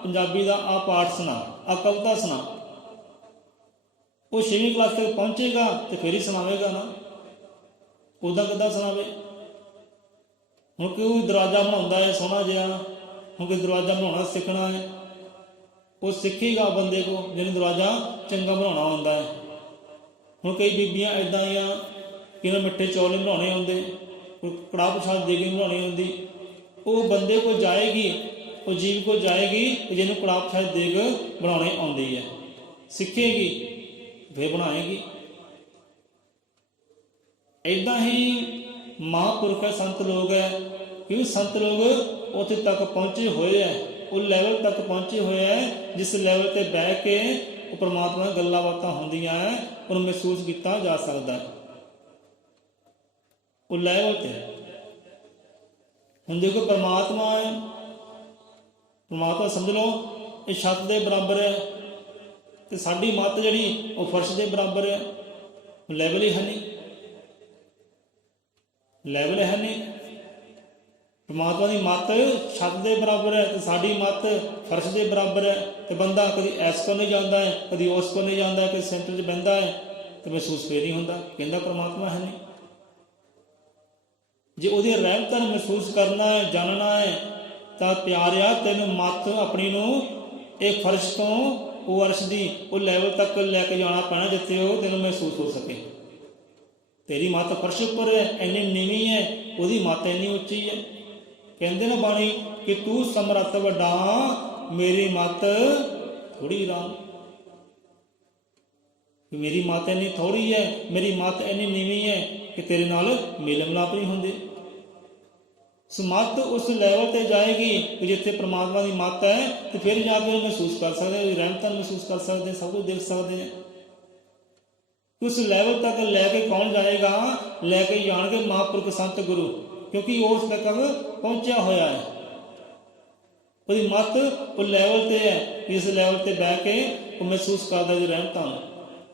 ਪੰਜਾਬੀ ਦਾ ਆ ਪਾਠ ਸੁਣਾ, ਆ ਕਵਿਤਾ ਸੁਣਾ। ਉਹ 6ਵੀਂ ਕਲਾਸ ਤੱਕ ਪਹੁੰਚੇਗਾ ਤੇ ਫਿਰ ਹੀ ਸੁਣਾਵੇਗਾ ਨਾ, ਉੱਦਾਂ ਕਿੱਦਾਂ ਸੁਣਾਵੇ? ਹੁਣ ਕੋਈ ਦਰਵਾਜ਼ਾ ਬਣਾਉਂਦਾ ਹੈ ਸੋਹਣਾ ਜਿਹਾ, ਹੁਣ ਕੋਈ ਦਰਵਾਜ਼ਾ ਬਣਾਉਣਾ ਸਿੱਖਣਾ ਹੈ, ਉਹ ਸਿੱਖੇਗਾ ਬੰਦੇ ਕੋ ਜਿਹਨੂੰ ਦਰਵਾਜ਼ਾ ਚੰਗਾ ਬਣਾਉਣਾ ਆਉਂਦਾ ਹੈ। ਹੁਣ ਕਈ ਬੀਬੀਆਂ ਇੱਦਾਂ ਦੀਆਂ ਕਿ ਮਿੱਠੇ ਚੌਲ ਨਹੀਂ ਬਣਾਉਣੇ ਆਉਂਦੇ, ਕੋਈ ਕੜਾਹ ਪ੍ਰਸ਼ਾਦ ਦੇ ਕੇ ਬਣਾਉਣੀ ਹੁੰਦੀ, ਉਹ ਬੰਦੇ ਕੋਲ ਜਾਏਗੀ, ਉਹ ਜੀਵ ਕੋਲ ਜਾਏਗੀ ਜਿਹਨੂੰ ਕੜਾਹ ਪ੍ਰਸ਼ਾਦ ਦੇਗ ਬਣਾਉਣੇ ਆਉਂਦੀ ਹੈ, ਸਿੱਖੇਗੀ ਫਿਰ ਬਣਾਏਗੀ। ਇੱਦਾਂ ਹੀ ਮਹਾਂਪੁਰਖ ਹੈ, ਸੰਤ ਲੋਕ ਹੈ, ਕਿਉਂਕਿ ਸੰਤ ਲੋਕ ਉੱਥੇ ਤੱਕ ਪਹੁੰਚੇ ਹੋਏ ਹੈ, ਉਹ ਲੈਵਲ ਤੱਕ ਪਹੁੰਚੇ ਹੋਏ ਹੈ ਜਿਸ ਲੈਵਲ ਤੇ ਬਹਿ ਕੇ ਉਹ ਪਰਮਾਤਮਾ ਨਾਲ ਗੱਲਾਂ ਬਾਤਾਂ ਹੁੰਦੀਆਂ ਹੈ, ਉਹਨੂੰ ਮਹਿਸੂਸ ਕੀਤਾ ਜਾ ਸਕਦਾ ਹੈ ਉਹ ਲੈਵਲ ਤੇ। ਹੁਣ ਦੇਖੋ, ਪਰਮਾਤਮਾ ਹੈ, ਪਰਮਾਤਮਾ ਸਮਝ ਲਓ ਇਹ ਛੱਤ ਦੇ ਬਰਾਬਰ ਹੈ, ਤੇ ਸਾਡੀ ਮੱਤ ਜਿਹੜੀ ਉਹ ਫਰਸ਼ ਦੇ ਬਰਾਬਰ ਹੈ। ਲੈਵਲ ਹੀ ਹੈ ਨਹੀਂ, ਲੈਵਲ ਹੈ ਨਹੀਂ। ਪਰਮਾਤਮਾ ਦੀ ਮੱਤ ਛੱਤ ਦੇ ਬਰਾਬਰ ਹੈ ਤੇ ਸਾਡੀ ਮੱਤ ਫਰਸ਼ ਦੇ ਬਰਾਬਰ ਹੈ। ਤੇ ਬੰਦਾ ਕਦੀ ਐਸ ਕੋਲ ਨਹੀਂ ਜਾਂਦਾ ਹੈ, ਕਦੀ ਉਸ ਕੋਲ ਨਹੀਂ ਜਾਂਦਾ ਹੈ, ਕਦੀ ਸੈਂਟਰ 'ਚ ਬਹਿੰਦਾ ਹੈ, ਤੇ ਮਹਿਸੂਸ ਫੇਰ ਨਹੀਂ ਹੁੰਦਾ, ਕਹਿੰਦਾ ਪਰਮਾਤਮਾ ਹੈ ਨਹੀਂ। ਜੇ ਉਹਦੀ ਰਹਿਮਤਾਂ ਨੂੰ ਮਹਿਸੂਸ ਕਰਨਾ ਹੈ, ਜਾਣਨਾ ਹੈ, ਤਾਂ ਪਿਆਰਿਆ ਤੈਨੂੰ ਮੱਤ ਆਪਣੀ ਨੂੰ ਇਹ ਫਰਸ਼ ਤੋਂ ਉਹ ਅਰਸ਼ ਦੀ ਉਹ ਲੈਵਲ ਤੱਕ ਲੈ ਕੇ ਜਾਣਾ ਪੈਣਾ ਜਿੱਥੇ ਉਹ ਤੈਨੂੰ ਮਹਿਸੂਸ ਹੋ ਸਕੇ। ਤੇਰੀ ਮੱਤ ਫਰਸ਼ ਉੱਪਰ ਹੈ, ਇੰਨੀ ਨੀਵੀਂ ਹੈ, ਉਹਦੀ ਮੱਤ ਇੰਨੀ ਉੱਚੀ ਹੈ। ਕਹਿੰਦੇ ਨਾ ਬਾਣੀ ਕਿ ਤੂੰ ਸਮਰੱਥ ਵੱਡਾ, ਮੇਰੀ ਮੱਤ ਥੋੜੀ ਰਾਮ। ਮੇਰੀ ਮੱਤ ਇੰਨੀ ਥੋੜੀ ਹੈ, ਮੇਰੀ ਮੱਤ ਇੰਨੀ ਨੀਵੀਂ ਹੈ ਕਿ ਤੇਰੇ ਨਾਲ ਮੇਲ ਮਿਲਾਪ ਨਹੀਂ ਹੁੰਦੇ। ਸੋ ਮੱਤ ਉਸ ਲੈਵਲ ਤੇ ਜਾਏਗੀ ਕਿ ਜਿੱਥੇ ਪਰਮਾਤਮਾ ਦੀ ਮੱਤ ਹੈ, ਤੇ ਫਿਰ ਜਾ ਕੇ ਉਹ ਮਹਿਸੂਸ ਕਰ ਸਕਦੇ, ਉਹਦੀ ਰਹਿਮਤਾਂ ਮਹਿਸੂਸ ਕਰ ਸਕਦੇ, ਸਭ ਕੁਝ ਦੇਖ ਸਕਦੇ ਹੈ। ਉਸ ਲੈਵਲ ਤੱਕ ਲੈ ਕੇ ਕੌਣ ਜਾਏਗਾ? ਲੈ ਕੇ ਜਾਣਗੇ ਮਹਾਂਪੁਰਖ ਸੰਤ ਗੁਰੂ, ਕਿਉਂਕਿ ਉਸ ਤੱਕ ਪਹੁੰਚਿਆ ਹੋਇਆ ਹੈ। ਉਹਦੀ ਮੱਤ ਉਹ ਲੈਵਲ ਤੇ ਹੈ, ਇਸ ਲੈਵਲ ਤੇ ਬਹਿ ਕੇ ਉਹ ਮਹਿਸੂਸ ਕਰਦਾ ਜੀ ਰਹਿਮਤਾਂ।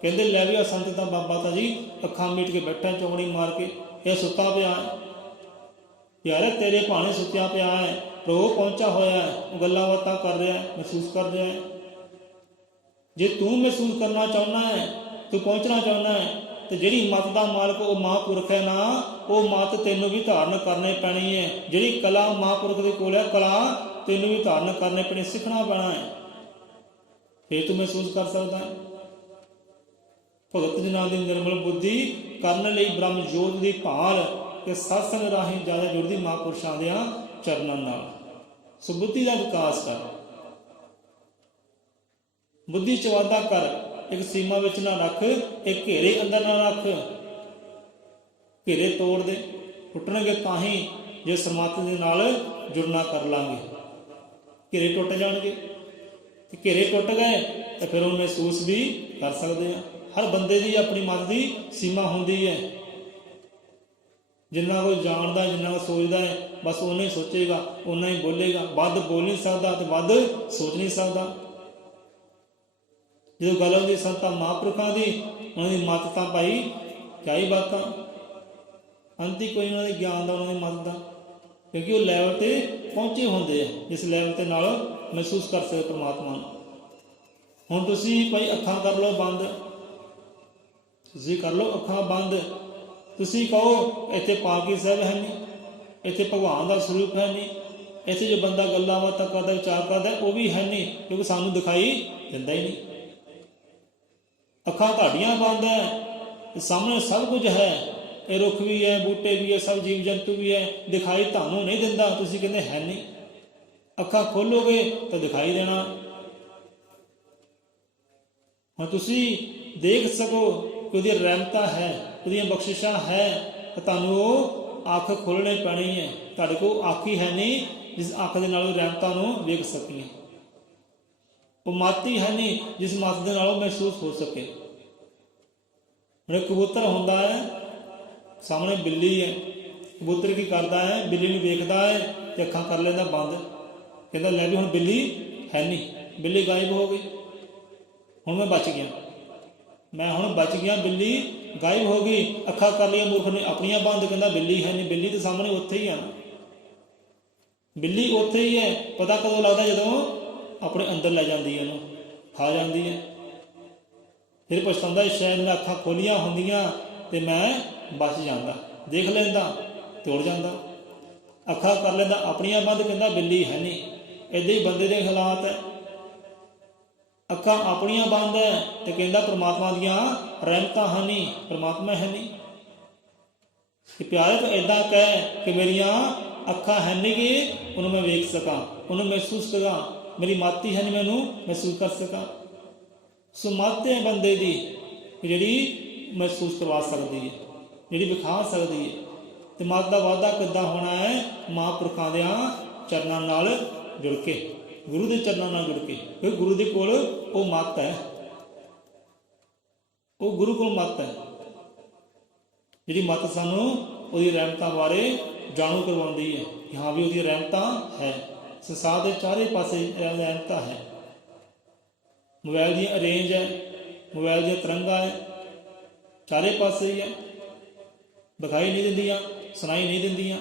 ਕਹਿੰਦੇ ਲੈ ਵੀ ਆ ਸੰਤ ਤਾਂ ਬਾਬਾ ਤਾਂ ਜੀ ਅੱਖਾਂ ਮੀਟ ਕੇ ਬੈਠਾ, ਚੌਂਕੜੀ ਮਾਰ ਕੇ, ਇਹ ਸੁੱਤਾ ਪਿਆ ਹੈ। ਯਾਰ ਤੇਰੇ ਭਾਣੇ ਸੁੱਤਿਆ ਪਿਆ ਹੈ, ਪਰ ਉਹ ਪਹੁੰਚਾ ਹੋਇਆ ਹੈ, ਉਹ ਗੱਲਾਂ ਬਾਤਾਂ ਕਰ ਰਿਹਾ, ਮਹਿਸੂਸ ਕਰ ਰਿਹਾ ਹੈ। ਜੇ ਤੂੰ ਮਹਿਸੂਸ ਕਰਨਾ ਚਾਹੁੰਦਾ ਹੈ, ਤੂੰ ਪਹੁੰਚਣਾ ਚਾਹੁੰਦਾ ਹੈ, ਤੇ ਜਿਹੜੀ ਮੱਤ ਦਾ ਮਾਲਕ ਉਹ ਮਹਾਂਪੁਰਖ ਹੈ ਨਾ, ਉਹ ਮੱਤ ਤੈਨੂੰ ਵੀ ਧਾਰਨ ਕਰਨੀ ਪੈਣੀ ਹੈ। ਜਿਹੜੀ ਕਲਾ ਮਹਾਂਪੁਰਖ ਦੇ ਕੋਲ ਹੈ, ਕਲਾ ਤੈਨੂੰ ਵੀ ਧਾਰਨ ਕਰਨੀ ਪੈਣੀ, ਸਿੱਖਣਾ ਪੈਣਾ ਹੈ, ਫਿਰ ਤੂੰ ਮਹਿਸੂਸ ਕਰ ਸਕਦਾ ਹੈ। ਭਗਤ ਜਨਾਂ ਦੀ ਨਿਰਮਲ ਬੁੱਧੀ ਕਰਨ ਲਈ ਬ੍ਰਹਮ ਜੋਤ ਦੀ ਭਾਲ, ਤੇ ਸਤਸੰਗ ਰਾਹੀਂ ਜ਼ਿਆਦਾ ਜੁੜਦੀ ਮਹਾਂਪੁਰਸ਼ਾਂ ਦੇ ਚਰਨਾਂ ਨਾਲ। ਸੋ ਬੁੱਧੀ ਦਾ ਵਿਕਾਸ ਕਰ, ਬੁੱਧੀ 'ਚ ਵਾਧਾ ਕਰ, ਇੱਕ ਸੀਮਾ ਵਿੱਚ ਨਾ ਰੱਖ, ਇੱਕ ਘੇਰੇ ਅੰਦਰ ਨਾ ਰੱਖ। ਘੇਰੇ ਤੋੜ ਦੇ, ਟੁੱਟਣਗੇ ਤਾਂ ਹੀ ਜੇ ਸਰਮੱਤ ਦੇ ਨਾਲ ਜੁੜਨਾ ਕਰ ਲਾਂਗੇ। ਘੇਰੇ ਟੁੱਟ ਜਾਣਗੇ, ਤੇ ਘੇਰੇ ਟੁੱਟ ਗਏ ਤਾਂ ਫਿਰ ਉਹ ਮਹਿਸੂਸ ਵੀ ਕਰ ਸਕਦੇ ਹਾਂ। ਹਰ ਬੰਦੇ ਦੀ ਆਪਣੀ ਮੱਤ ਦੀ ਸੀਮਾ ਹੁੰਦੀ ਹੈ। ਜਿੰਨਾ ਕੋਈ ਜਾਣਦਾ, ਜਿੰਨਾ ਕੋਈ ਸੋਚਦਾ ਹੈ, ਬਸ ਓਨਾ ਹੀ ਸੋਚੇਗਾ, ਓਨਾ ਹੀ ਬੋਲੇਗਾ। ਵੱਧ ਬੋਲ ਨਹੀਂ ਸਕਦਾ ਤੇ ਵੱਧ ਸੋਚ ਨਹੀਂ ਸਕਦਾ। ਜਦੋਂ ਗੱਲ ਆਉਂਦੀ ਸੰਤਾਂ ਮਹਾਂਪੁਰਖਾਂ ਦੀ, ਉਹਨਾਂ ਦੀ ਮੱਤ ਤਾਂ ਭਾਈ ਕਿਆ ਹੀ ਬਾਤਾਂ, ਅੰਤ ਹੀ ਕੋਈ ਉਹਨਾਂ ਦੇ ਗਿਆਨ ਦਾ, ਉਹਨਾਂ ਦੀ ਮੱਤ ਦਾ, ਕਿਉਂਕਿ ਉਹ ਲੈਵਲ 'ਤੇ ਪਹੁੰਚੇ ਹੁੰਦੇ ਆ, ਜਿਸ ਲੈਵਲ 'ਤੇ ਨਾਲ ਮਹਿਸੂਸ ਕਰ ਸਕਦੇ ਪਰਮਾਤਮਾ ਨੂੰ। ਹੁਣ ਤੁਸੀਂ ਭਾਈ ਅੱਖਾਂ ਕਰ ਲਓ ਬੰਦ, ਤੁਸੀਂ ਕਰ ਲਓ ਅੱਖਾਂ ਬੰਦ, ਤੁਸੀਂ ਕਹੋ ਇੱਥੇ ਪਾਲਕੀ ਸਾਹਿਬ ਹੈ ਨਹੀਂ, ਇੱਥੇ ਭਗਵਾਨ ਦਾ ਸਰੂਪ ਹੈ ਨਹੀਂ, ਇੱਥੇ ਜੋ ਬੰਦਾ ਗੱਲਾਂ ਬਾਤਾਂ ਕਰਦਾ, ਵਿਚਾਰ ਕਰਦਾ, ਉਹ ਵੀ ਹੈ ਨਹੀਂ, ਕਿਉਂਕਿ ਸਾਨੂੰ ਦਿਖਾਈ ਦਿੰਦਾ ਹੀ ਨਹੀਂ। ਅੱਖਾਂ ਤੁਹਾਡੀਆਂ ਬੰਦ ਹੈ, ਸਾਹਮਣੇ ਸਭ ਕੁਝ ਹੈ, ਇਹ ਰੁੱਖ ਵੀ ਹੈ, ਬੂਟੇ ਵੀ ਹੈ, ਸਭ ਜੀਵ ਜੰਤੂ ਵੀ ਹੈ, ਦਿਖਾਈ ਤੁਹਾਨੂੰ ਨਹੀਂ ਦਿੰਦਾ, ਤੁਸੀਂ ਕਹਿੰਦੇ ਹੈ ਨਹੀਂ। ਅੱਖਾਂ ਖੋਲੋਗੇ ਤਾਂ ਦਿਖਾਈ ਦੇਣਾ। ਹੁਣ ਤੁਸੀਂ ਦੇਖ ਸਕੋ ਕਿ ਉਹਦੀ ਰਹਿਮਤਾਂ ਹੈ, ਉਹਦੀਆਂ ਬਖਸ਼ਿਸ਼ਾਂ ਹੈ, ਤਾਂ ਤੁਹਾਨੂੰ ਉਹ ਅੱਖ ਖੋਲ੍ਹਣੀ ਪੈਣੀ ਹੈ। ਤੁਹਾਡੇ ਕੋਲ ਅੱਖ ਹੀ ਹੈ ਨਹੀਂ ਜਿਸ ਅੱਖ ਦੇ ਨਾਲ ਉਹ ਰਹਿਮਤਾਂ ਨੂੰ ਵੇਖ ਸਕੀਏ, ਉਹ ਮੱਤ ਹੀ ਹੈ ਨਹੀਂ ਜਿਸ ਮੱਤ ਦੇ ਨਾਲ ਉਹ ਮਹਿਸੂਸ ਹੋ ਸਕੇ। ਹੁਣ ਕਬੂਤਰ ਹੁੰਦਾ ਹੈ, ਸਾਹਮਣੇ ਬਿੱਲੀ ਹੈ, ਕਬੂਤਰ ਕੀ ਕਰਦਾ ਹੈ, ਬਿੱਲੀ ਨੂੰ ਵੇਖਦਾ ਹੈ ਤੇ ਅੱਖਾਂ ਕਰ ਲੈਂਦਾ ਬੰਦ, ਕਹਿੰਦਾ ਲੈ ਵੀ ਹੁਣ ਬਿੱਲੀ ਹੈ ਨਹੀਂ, ਬਿੱਲੀ ਗਾਇਬ ਹੋ ਗਈ, ਹੁਣ ਮੈਂ ਬਚ ਗਿਆ, ਮੈਂ ਹੁਣ ਬਚ ਗਿਆ, ਬਿੱਲੀ ਗਾਇਬ ਹੋ ਗਈ। ਅੱਖਾਂ ਕਰ ਲਈਆਂ ਮੂਰਖ ਨੇ ਆਪਣੀਆਂ ਬੰਦ, ਕਹਿੰਦਾ ਬਿੱਲੀ ਹੈ ਨਹੀਂ, ਬਿੱਲੀ ਤਾਂ ਸਾਹਮਣੇ ਉੱਥੇ ਹੀ ਆ ਨਾ, ਬਿੱਲੀ ਉੱਥੇ ਹੀ ਹੈ। ਪਤਾ ਕਦੋਂ ਲੱਗਦਾ, ਜਦੋਂ ਆਪਣੇ ਅੰਦਰ ਲੈ ਜਾਂਦੀ ਹੈ, ਉਹਨੂੰ ਖਾ ਜਾਂਦੀ ਹੈ, ਫਿਰ ਪਛਤਾਉਂਦਾ ਸ਼ਾਇਦ ਮੈਂ ਅੱਖਾਂ ਖੋਲੀਆਂ ਹੁੰਦੀਆਂ ਤੇ ਮੈਂ ਬਚ ਜਾਂਦਾ, ਦੇਖ ਲੈਂਦਾ ਤੇ ਉੜ ਜਾਂਦਾ। ਅੱਖਾਂ ਕਰ ਲੈਂਦਾ ਆਪਣੀਆਂ ਬੰਦ, ਕਹਿੰਦਾ ਬਿੱਲੀ ਹੈ ਨਹੀਂ। ਇੱਦਾਂ ਹੀ ਬੰਦੇ ਦੇ ਹਾਲਾਤ ਹੈ, ਅੱਖਾਂ ਆਪਣੀਆਂ ਬੰਦ ਹੈ ਤੇ ਕਹਿੰਦਾ ਪਰਮਾਤਮਾ ਦੀਆਂ ਰਹਿਮਤਾਂ ਹੈ ਨਹੀਂ, ਪਰਮਾਤਮਾ ਹੈ ਨਹੀਂ। ਕਿ ਪਿਆਰੇ ਤੋਂ ਇੱਦਾਂ ਕਹਿ ਕਿ ਮੇਰੀਆਂ ਅੱਖਾਂ ਹੈ ਨਹੀਂ ਕਿ ਉਹਨੂੰ ਮੈਂ ਵੇਖ ਸਕਾਂ, ਉਹਨੂੰ ਮਹਿਸੂਸ ਕਰਾਂ, ਮੇਰੀ ਮੱਤ ਹੀ ਹੈ ਨਹੀਂ ਮੈਨੂੰ ਮਹਿਸੂਸ ਕਰ ਸਕਾਂ। ਸੋ ਮੱਤ ਹੈ ਬੰਦੇ ਦੀ ਜਿਹੜੀ ਮਹਿਸੂਸ ਕਰਵਾ ਸਕਦੀ ਹੈ, ਜਿਹੜੀ ਵਿਖਾ ਸਕਦੀ ਹੈ। ਤੇ ਮੱਤ ਦਾ ਵਾਧਾ ਕਿੱਦਾਂ ਹੋਣਾ ਹੈ? ਮਹਾਂਪੁਰਖਾਂ ਦੇ ਚਰਨਾਂ ਨਾਲ ਜੁੜ ਕੇ, ਗੁਰੂ ਦੇ ਚਰਨਾਂ ਨਾਲ ਜੁੜ ਕੇ। ਕਿਉਂਕਿ ਗੁਰੂ ਦੇ ਕੋਲ ਉਹ ਮੱਤ ਹੈ, ਉਹ ਗੁਰੂ ਕੋਲ ਮੱਤ ਹੈ, ਜਿਹੜੀ ਮੱਤ ਸਾਨੂੰ ਉਹਦੀ ਰਹਿਮਤਾਂ ਬਾਰੇ ਜਾਣੂ ਕਰਵਾਉਂਦੀ ਹੈ ਕਿ ਹਾਂ ਵੀ ਉਹਦੀ ਰਹਿਮਤਾਂ ਹੈ। ਸੰਸਾਰ ਦੇ ਚਾਰੇ ਪਾਸੇ ਰਹਿਮਤਾਂ ਹੈ। ਮੋਬਾਈਲ ਦੀ ਅਰੇਂਜ ਹੈ, ਮੋਬਾਈਲ ਦੀਆਂ ਤਰੰਗਾਂ ਹੈ, ਚਾਰੇ ਪਾਸੇ ਹੀ ਹੈ, ਦਿਖਾਈ ਨਹੀਂ ਦਿੰਦੀਆਂ, ਸੁਣਾਈ ਨਹੀਂ ਦਿੰਦੀਆਂ,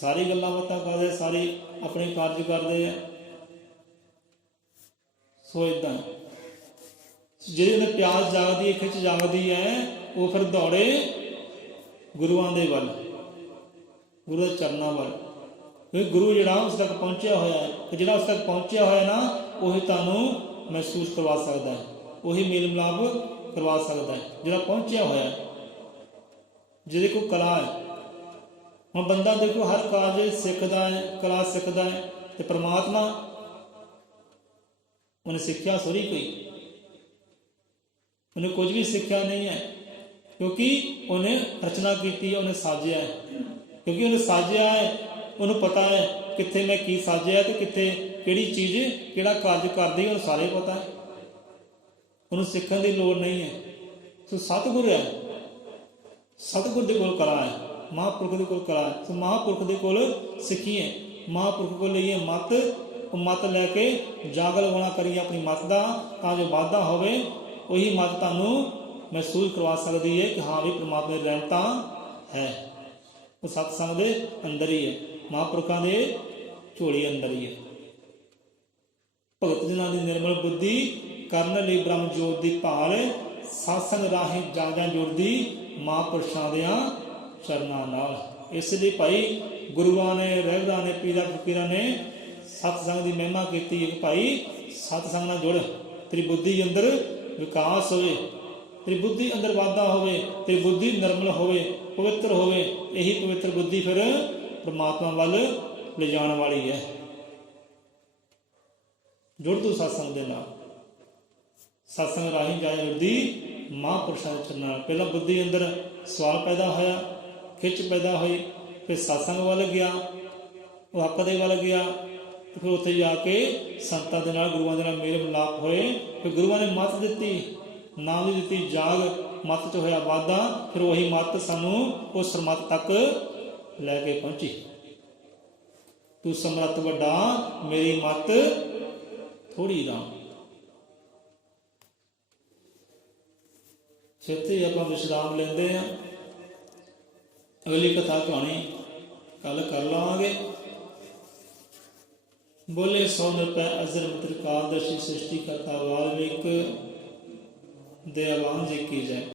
ਸਾਰੀ ਗੱਲਾਂ ਬਾਤਾਂ ਕਰਦੇ, ਸਾਰੇ ਆਪਣੇ ਕਾਰਜ ਕਰਦੇ ਆ। ਸੋ ਇੱਦਾਂ ਜਿਹਦੇ ਅੰਦਰ ਪਿਆਸ ਜਾਗਦੀ ਹੈ, ਖਿੱਚ ਜਾਗਦੀ ਹੈ, ਉਹ ਫਿਰ ਦੌੜੇ ਗੁਰੂਆਂ ਦੇ ਵੱਲ, ਗੁਰੂ ਦੇ ਚਰਨਾਂ ਵੱਲ। ਕਿਉਂਕਿ ਗੁਰੂ ਜਿਹੜਾ ਉਸ ਤੱਕ ਪਹੁੰਚਿਆ ਹੋਇਆ ਹੈ, ਤੇ ਜਿਹੜਾ ਉਸ ਤੱਕ ਪਹੁੰਚਿਆ ਹੋਇਆ ਨਾ, ਉਹੀ ਤੁਹਾਨੂੰ ਮਹਿਸੂਸ ਕਰਵਾ ਸਕਦਾ ਹੈ, ਉਹੀ ਮੇਲ ਮਿਲਾਪ ਕਰਵਾ ਸਕਦਾ ਹੈ, ਜਿਹੜਾ ਪਹੁੰਚਿਆ ਹੋਇਆ ਹੈ, ਜਿਹਦੇ ਕੋਲ ਕਲਾ ਹੈ। ਹੁਣ ਬੰਦਾ ਦੇਖੋ ਹਰ ਕਾਰਜ ਸਿੱਖਦਾ ਹੈ, ਕਲਾ ਸਿੱਖਦਾ ਹੈ, ਤੇ ਪਰਮਾਤਮਾ ਉਹਨੇ ਸਿੱਖਿਆ ਥੋੜ੍ਹੀ ਕੋਈ, ਉਹਨੇ ਕੁਝ ਵੀ ਸਿੱਖਿਆ ਨਹੀਂ ਹੈ, ਕਿਉਂਕਿ ਉਹਨੇ ਰਚਨਾ ਕੀਤੀ ਹੈ, ਉਹਨੇ ਸਾਜਿਆ ਹੈ। ਕਿਉਂਕਿ ਉਹਨੇ ਸਾਜਿਆ ਹੈ, ਉਹਨੂੰ ਪਤਾ ਹੈ ਕਿੱਥੇ ਮੈਂ ਕੀ ਸਾਜਿਆ ਤੇ ਕਿੱਥੇ ਕਿਹੜੀ ਚੀਜ਼ ਕਿਹੜਾ ਕਾਰਜ ਕਰਦੀ, ਉਹਨੂੰ ਸਾਰੇ ਪਤਾ ਹੈ, ਉਹਨੂੰ ਸਿੱਖਣ ਦੀ ਲੋੜ ਨਹੀਂ ਹੈ। ਸੋ ਸਤਿਗੁਰ ਹੈ, ਸਤਿਗੁਰ ਦੇ ਕੋਲ ਕਲਾ ਹੈ, ਮਹਾਂਪੁਰਖ ਦੇ ਕੋਲ ਕਲਾ ਹੈ। ਸੋ ਮਹਾਂਪੁਰਖ ਦੇ ਕੋਲ ਸਿੱਖੀਏ, ਮਹਾਂਪੁਰਖ ਕੋਲ ਲਈਏ ਮੱਤ, ਉਹ ਮੱਤ ਲੈ ਕੇ ਜਾਗਲ ਹੋਣਾ ਕਰੀਏ ਆਪਣੀ ਮੱਤ ਦਾ, ਤਾਂ ਜੋ ਵਾਧਾ ਹੋਵੇ। ਉਹੀ ਮੱਤ ਤੁਹਾਨੂੰ ਮਹਿਸੂਸ ਕਰਵਾ ਸਕਦੀ ਹੈ ਕਿ ਹਾਂ ਵੀ ਪਰਮਾਤਮਾ ਦੀ ਰਹਿਮਤਾਂ ਹੈ। ਉਹ ਸਤਸੰਗ ਦੇ ਅੰਦਰ ਹੀ ਹੈ, ਮਹਾਂਪੁਰਖਾਂ ਦੇ ਝੋਲੀ ਅੰਦਰ ਹੀ ਹੈ। ਭਗਤ ਜਨਾਂ ਦੀ ਨਿਰਮਲ ਬੁੱਧੀ ਕਰਨ ਲਈ ਬ੍ਰਹਮ ਜੋਤ ਦੀ ਭਾਲ, ਸਤਸੰਗ ਰਾਹੀਂ ਜਾਗਾਂ ਜੁੜਦੀ ਮਹਾਂਪੁਰਸ਼ਾਂ ਦਿਆਂ ਚਰਨਾਂ ਨਾਲ। ਇਸ ਲਈ ਭਾਈ ਗੁਰੂਆਂ ਨੇ, ਰਹਿਬਰਾਂ ਨੇ, ਪੀਰਾਂ ਫਕੀਰਾਂ ਨੇ ਸਤਸੰਗ ਦੀ ਮਹਿਮਾ ਕੀਤੀ ਹੈ ਕਿ ਭਾਈ ਸਤਸੰਗ ਨਾਲ ਜੁੜ, ਤੇਰੀ ਬੁੱਧੀ ਅੰਦਰ ਵਿਕਾਸ ਹੋਵੇ, ਤੇਰੀ ਬੁੱਧੀ ਅੰਦਰ ਵਾਧਾ ਹੋਵੇ, ਤੇਰੀ ਬੁੱਧੀ ਨਿਰਮਲ ਹੋਵੇ, ਪਵਿੱਤਰ ਹੋਵੇ। ਇਹੀ ਪਵਿੱਤਰ ਬੁੱਧੀ ਫਿਰ ਪਰਮਾਤਮਾ ਵੱਲ ਲਿਜਾਣ ਵਾਲੀ ਹੈ। ਜੁੜ ਤੂੰ ਸਤਸੰਗ ਦੇ ਨਾਲ, ਸਤਸੰਗ ਰਾਹੀਂ ਜਾ ਜੁੜਦੀ ਮਹਾਂਪੁਰਸ਼ਾਂ ਦੇ ਚਰਨਾਂ ਨਾਲ। ਪਹਿਲਾਂ ਬੁੱਧੀ ਅੰਦਰ ਸਵਾਲ ਪੈਦਾ ਹੋਇਆ, ਖਿੱਚ ਪੈਦਾ ਹੋਈ, ਫਿਰ ਸਤਸੰਗ ਵੱਲ ਗਿਆ, ਉਹ ਹੱਕ ਦੇ ਵੱਲ ਗਿਆ, ਤੇ ਫਿਰ ਉੱਥੇ ਜਾ ਕੇ ਸੰਤਾਂ ਦੇ ਨਾਲ, ਗੁਰੂਆਂ ਦੇ ਨਾਲ ਮੇਲ ਮਿਲਾਪ ਹੋਏ। ਫਿਰ ਗੁਰੂਆਂ ਨੇ ਮੱਤ ਦਿੱਤੀ, ਨਾਮ ਦੀ ਦਿੱਤੀ ਜਾਗ, ਮੱਤ 'ਚ ਹੋਇਆ ਵਾਧਾ। ਫਿਰ ਉਹੀ ਮੱਤ ਸਾਨੂੰ ਉਸ ਸਰਮੱਤ ਤੱਕ ਲੈ ਕੇ ਪਹੁੰਚੀ। ਤੂੰ ਸਮਰੱਥ ਵੱਡਾ, ਮੇਰੀ ਮੱਤ ਥੋੜੀ ਰਾਮ। ਛੇਤੀ ਆਪਾਂ ਵਿਸ਼ਰਾਮ ਲੈਂਦੇ ਹਾਂ। ਅਗਲੀ ਕਥਾ ਕਹਾਣੀ ਕੱਲ ਕਰ ਲਵਾਂਗੇ। ਬੋਲੇ ਸੋ ਨਿਰਭੈ ਅਜਰ ਮਤਿ ਕਾਲਦਰਸ਼ੀ ਸ੍ਰਿਸ਼ਟੀ ਕਰਤਾ ਵਾਲਮੀਕ ਦਇਆਵਾਨ ਜੀ ਕੀ ਜੈ।